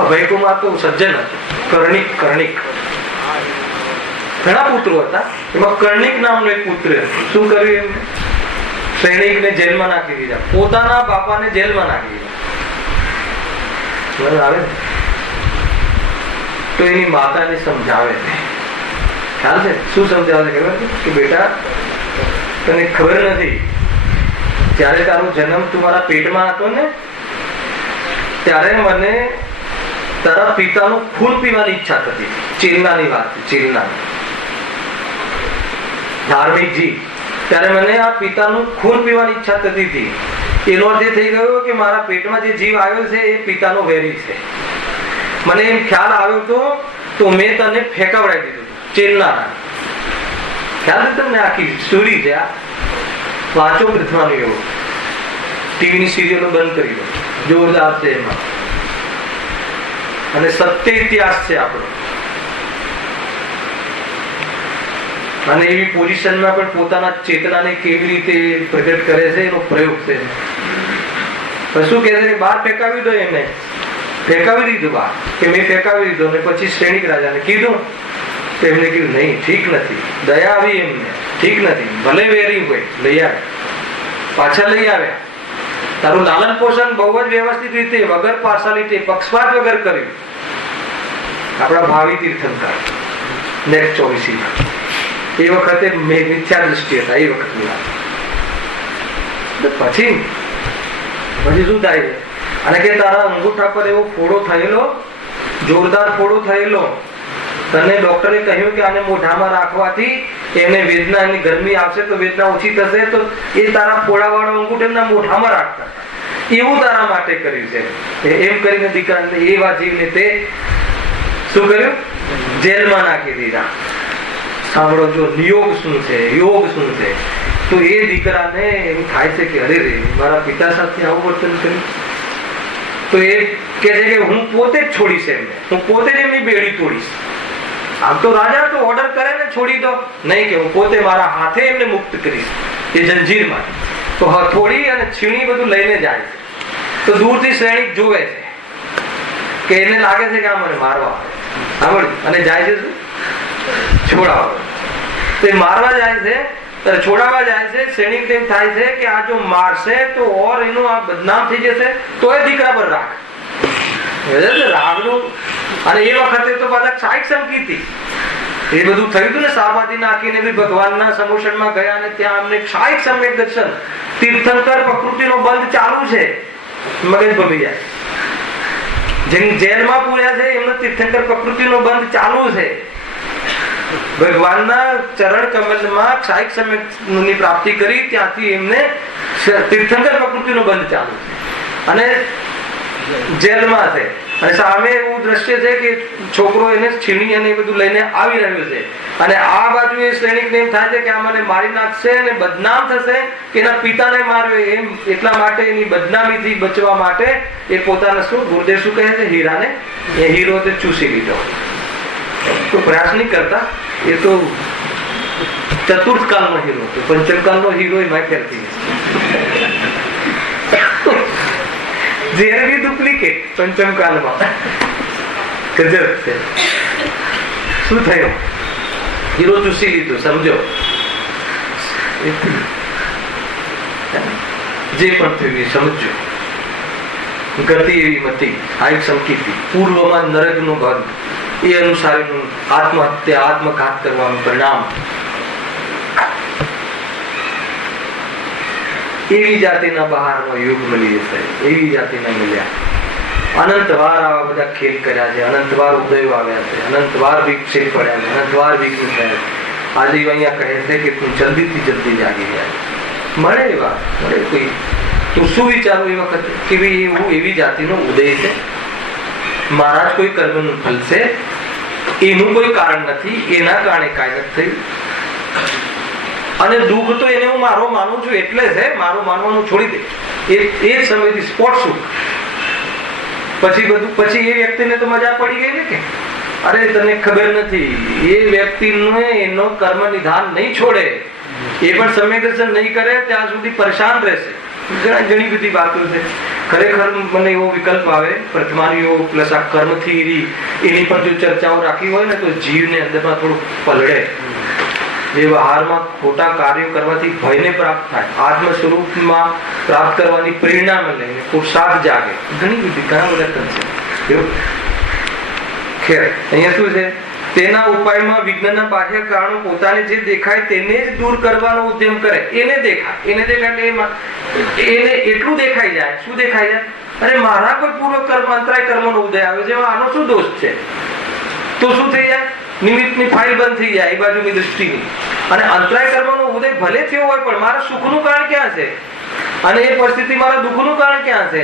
અભયકુમાર તો સજ્જન હતો. કર્ણિક, કર્ણિક ઘણા પુત્રો હતા, એમાં કર્ણિક નામનો એક પુત્ર. શું કર્યું એમને? શ્રેણિકને જેલમાં નાખી દીધા, પોતાના બાપાને જેલમાં નાખી દીધા. આવે તો એની માતાને સમજાવે છે. ખ્યાલ છે? શું સમજાવે છે ખબર કે બેટા તને ખબર નથી, જ્યારે તારો જન્મ તું મારા પેટમાં હતો ને ત્યારે મને તારા પિતાનું ખૂન પીવાની ઈચ્છા થતી. ચીલનાની વાત છે, ચીલનાની ધાર્મિક જીવ. ત્યારે મને આ પિતાનું ખૂન પીવાની ઈચ્છા થતી હતી. એનો અર્થ એ થઈ ગયો કે મારા પેટમાં જે જીવ આવ્યો છે એ પિતાનો વેરી છે. મને એમ ખ્યાલ આવ્યો તો મેં તને ફેંકાવડાવી દીધું ચેલના. ખ્યાલ છે તમને? આખી સ્ટોરી છે આ. વાંચો પૃથ્વાનું એવું. ટીવીની સિરિયલો બંધ કરી દો, જોરદાર છે એમાં. અને સત્ય ઇતિહાસ છે આપણો. અને એવી પોઝિશનમાં પણ પોતાના ચેતનાને કેવી રીતે પ્રગટ કરે છે એનો પ્રયોગ છે. પણ શું કહે છે કે બહાર ફેંકાવી દો એને, ફેંકાવી દીધું બહાર, કે મેં ફેંકાવી દીધું. અને પછી શ્રેણિક રાજાને કીધું, તો એમને કીધું નહીં, ઠીક નથી. દયા આવી એમને, ઠીક નથી, ભલે વેરી હોય લઈ આવે, પાછા લઈ આવ્યા. તારું લાલન પોષણ બહુ જ વ્યવસ્થિત રીતે, વગર પાર્સાલિટી, પક્ષપાત વગર કર્યું. આપણા ભાવિ તીર્થંકર નેક્સ્ટ 24 એ વખતે મિથ્યા દ્રષ્ટિ હતા એ વખતની વાત. પછી શું થાય છે? અને કે તારા અંગૂઠા પર એવો ફોડો થયેલો, જોરદાર ફોડો થયેલો, તને ડોક્ટરે કહ્યું કે આને મોઢામાં રાખવાથી એને વેદના, એની ગરમી આવશે તો વેદના ઓછી થશે, તો એ તારા ફોડાવાળો અંગૂઠો એમના મોઢામાં રાખતા એવું તારા માટે કર્યું છે. એમ કરીને દીકરાને એવા જીવને તે શું કર્યું? જેલમાં નાખી દીધા. સાંભળો, જો નિયોગ શું છે, યોગ શું છે. તો એ દીકરાને એવું થાય છે કે અરે રે, મારા પિતા સાથે આવું વર્તન કર્યું. તો એ કહે છે કે હું પોતે જ છોડીશ એમને, હું પોતે જ એમની બેડી તોડીશ. આમ તો રાજા તો ઓર્ડર કરે ને છોડી દો, નહીં કે હું પોતે મારા હાથે એમને મુક્ત કરીશ એ જંજીરમાં. તો હથોડી અને છીણી બધું લઈને જાય છે. તો દૂરથી સૈનિક જોવે છે કે એને લાગે છે કે આ મને મારવા આવે, અને જાય છે છોડાવવા. તો એ મારવા જાય છે, છોડાવવા જાય છે. સૈનિક એમ થાય છે કે આ જો મારશે તો ઓર એનું આ બદનામ થઈ જશે, તો એ દીકરા પર રાગ રાગનું. અને એ વખતે તો બધા સાઈડ સમકી હતી, એ બધું થયું હતું ને, સામાધી નાખીને બી ભગવાનના સમોષણમાં ગયા, અને ત્યાં અમને સાઈડ સમ્યક દર્શન, તીર્થંકર પ્રકૃતિનો બંધ ચાલુ છે, મગજ ભમી જાય. જેલમાં પૂર્યા છે એમનો તીર્થંકર પ્રકૃતિનો બંધ ચાલુ છે. ભગવાનના ચરણ કમલમાં સાઈક સમ્યકની પ્રાપ્તિ કરી, ત્યાંથી એમને તીર્થંકર પ્રકૃતિનો બંધ ચાલુ છે અને જેલમાં છે. અને સામે એવું દ્રશ્ય છે કે છોકરો એને છીણી અને એ બધું લઈને આવી રહ્યો છે, અને આ બાજુ એ સૈનિકને એમ થાય છે કે આ મને મારી નાખશે અને બદનામ થશે, કે એના પિતાને મારવે એમ. એટલા માટે એની બદનામીથી બચવા માટે એ પોતાના શું ગુરુદેવ શું કહે છે, હીરાને એ હીરો તે ચૂસી લીધો. તો પ્રયાસ નહીં કરતા, એ તો ચતુર્થ કાળનો હીરો હતો, પંચમ કાળનો હીરો એમાં ફેર થઈ જશે. ડુપ્લિકેટ પંચમ કાળમાં ગજબ છે. શું થયું? હીરો ચૂસી લીધો, સમજો. જે પણ થયું સમજો. ગતિ એવી મતી, હાઈટ સમકીતી, પૂર્વમાં નરકનો ભાગ, એ અનુસાર આત્મહત્યા, આત્મઘાત કરવાનું પરિણામ. એવી જાતિના બહારનો યુગ મળી જશે, એવી જાતિના મળ્યા. અનંતવાર આવા બધા ખેલ કર્યા છે, અનંતવાર ઉદયો આવ્યા છે, અનંતવાર વિકસિત પડ્યા છે, અનંતવાર વિકસિત થયા. આજે અહીંયા કહે છે કે તું જલ્દીથી જલ્દી જાગી જાય. મળે એવા, મળે કોઈ. તું શું વિચારું એ વખતે કે ભાઈ એવું એવી જાતિનો ઉદય છે, મારા જ કોઈ કર્મનું ફલ છે, એનું કોઈ કારણ નથી, એના કારણે કાંઈ નથી થયું. અને દુઃખ તો એને હું મારો માનું છું એટલે છે, મારું માનવાનું છોડી દે. એ સમયથી સ્પોટ સુખ. પછી બધું, પછી એ વ્યક્તિને તો મજા પડી ગઈ ને કે અરે તને ખબર નથી, એ વ્યક્તિને એનો કર્મ નિધાન નહીં છોડે, એ પણ સમ્યક દર્શન નહીં કરે ત્યાં સુધી પરેશાન રહેશે. ઘણી બધી વાતો છે. ખરેખર મને એવો વિકલ્પ આવે, પ્રથમાનો યોગ પ્લસ આ કર્મ થિયરી, એની પણ જો ચર્ચાઓ રાખી હોય ને તો જીવને અંદરમાં થોડું પલળે. જે બહારમાં ખોટા કાર્યો કરવાથી ભયને પ્રાપ્ત થાય, આત્મ સ્વરૂપમાં પ્રાપ્ત કરવાની પ્રેરણા મળે, પુરુષાર્થ જાગે. ઘણી બધી ઘણા બધા છે. ખેર અહીંયા શું છે? તેના ઉપાયમાં વિજ્ઞાનના બાહ્ય કારણો પોતાને જે દેખાય તેને જ દૂર કરવાનો ઉદ્યમ કરે. એને દેખાય એને એટલું દેખાઈ જાય. શું દેખાઈ જાય? અરે મારા કોઈ પૂર્વ કર્મ, અંતરાય કર્મનો ઉદય આવે છે, આનો શું દોષ છે? તો શું થઈ જાય? નિમિત્તની ફાઇલ બંધ થઈ જાય એ બાજુની દૃષ્ટિની. અને અંતરાય કર્મનો ઉદય ભલે થયો હોય પણ મારા સુખનું કારણ ક્યાં છે? અને એ પરિસ્થિતિ મારા દુઃખનું કારણ ક્યાં છે?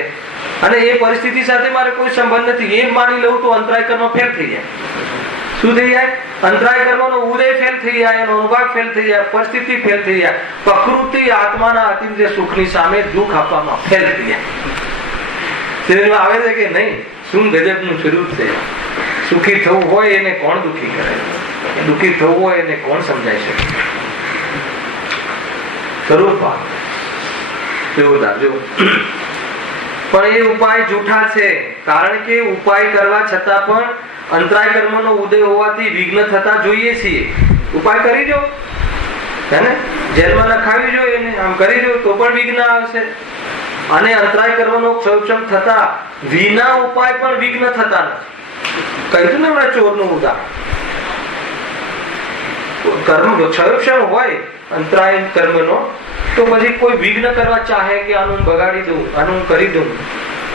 અને એ પરિસ્થિતિ સાથે મારે કોઈ સંબંધ નથી એમ માની લઉં તો અંતરાય કર્મ ફેલ થઈ જાય. શું થઈ જાય? અંતરાય કર્મનો ઉદય ફેલ થઈ જાય, એનો અનુભાગ ફેલ થઈ જાય, પરિસ્થિતિ ફેલ થઈ જાય. પ્રકૃતિ આત્માના અતિશય સુખની સામે દુઃખ આપવામાં ફેલ થઈ જાય. આવે છે કે નહીં? શું ગજબનું સ્વરૂપ છે. સુખી થવું હોય એને કોણ દુઃખી કરે? દુઃખી થવું હોય એને કોણ સમજાય શકે? સ્વરૂપ જોરદાર. જો પણ એ ઉપાય જૂઠા છે, કારણ કે ઉપાય કરવા છતાં પણ અંતરાય કર્મનો ઉદય હોવાથી વિઘ્ન થતા જોઈએ છીએ. ઉપાય કરી જો, હે ને, જેલમાં નખાવી જો, એને આમ કરી જો તો પણ વિઘ્ન આવશે. અને અંતરાય કર્મનો ક્ષયક્ષમ થતા વિના ઉપાય પણ વિઘ્ન થતા નથી. કહ્યું ને હમણાં ચોરનું ઉદાહરણ. કર્મ ક્ષયક્ષમ હોય અંતરાય કર્મનો, તો પછી કોઈ વિઘ્ન કરવા ચાહે કે આનું બગાડી દઉં, આનું કરી દઉં,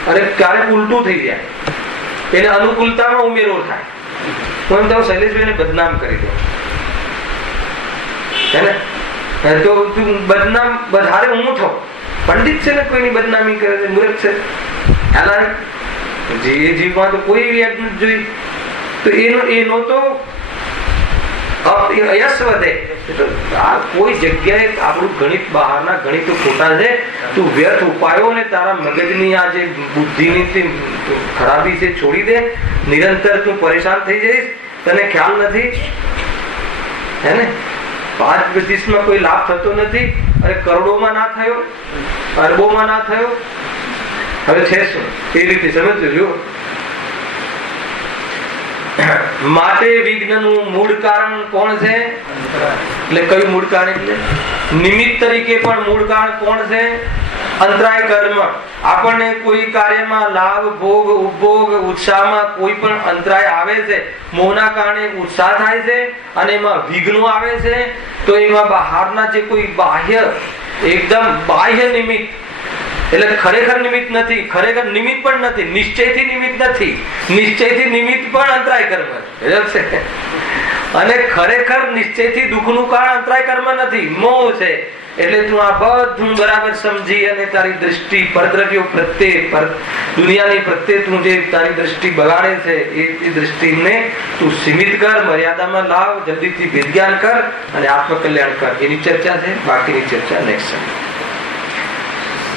અરે ક્યારેક ઉલટું થઈ જાય, એને અનુકૂળતામાં ઉમેરો થાય. હું એમ કહું શૈલેષભાઈને બદનામ કરી દઉં, હે ને, તો બદનામ વધારે હું થઉં. પંડિત છે ને કોઈની બદનામી કરે છે, મૂર્ખ છે, જીવમાં તો કોઈ યાદ નથી જોઈ, તો એનો તો યશ વધે. આ કોઈ જગ્યાએ આપણું ગણિત બહારના ગણિતો ખોટા છે. તું વ્યર્થ ઉપાયો ને તારા મગજની આ જે બુદ્ધિની ખરાબી છે છોડી દે. નિરંતર તું પરેશાન થઈ જઈશ, તને ખ્યાલ નથી, હે ને. 5 જ્યોતિષમાં કોઈ લાભ થતો નથી. અરે કરોડોમાં ના થયો, અરબોમાં ના થયો, હવે છે શું? એ રીતે સમજો. માટે વિઘ્નનું મૂળ કારણ કોણ છે? એટલે કયું મૂળ કારણ? એટલે નિમિત્ત તરીકે પણ મૂળ કારણ કોણ છે? અંતરાય કર્મ. આપણને કોઈ કાર્યમાં લાભ, ભોગ, ઉપભોગ, ઉત્સાહમાં કોઈ પણ અંતરાય આવે છે, મોહના કારણે ઉત્સાહ થાય છે અને એમાં વિઘ્નો આવે છે, તો એમાં બહારના જે કોઈ બાહ્ય, એકદમ બાહ્ય નિમિત્ત, એટલે ખરેખર નિમિત્ત નથી, ખરેખર નિમિત્ત પણ નથી, નિશ્ચયથી નિમિત્ત નથી, નિશ્ચયથી નિમિત્ત પણ અંતરાય કર્મ છે. અને ખરેખર નિશ્ચયથી દુઃખનું કારણ અંતરાય કર્મ નથી, મોહ છે. એટલે તું આ બધું બરાબર સમજી અને તારી દ્રષ્ટિ પરદ્રવ્યો પ્રત્યે, દુનિયાની પ્રત્યે તું જે તારી દ્રષ્ટિ બગાડે છે એ દ્રષ્ટિને તું સીમિત કર, મર્યાદામાં લાવ, જલ્દીથી વિજ્ઞાન કર અને આત્મકલ્યાણ કર. એની ચર્ચા છે. બાકીની ચર્ચા નેક્સ્ટ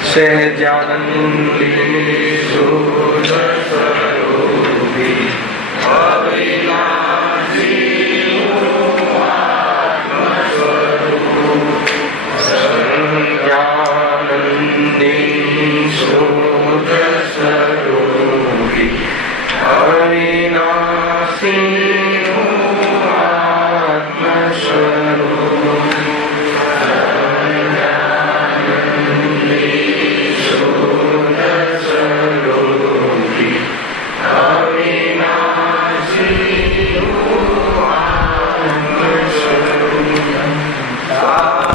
સહેજાનંદી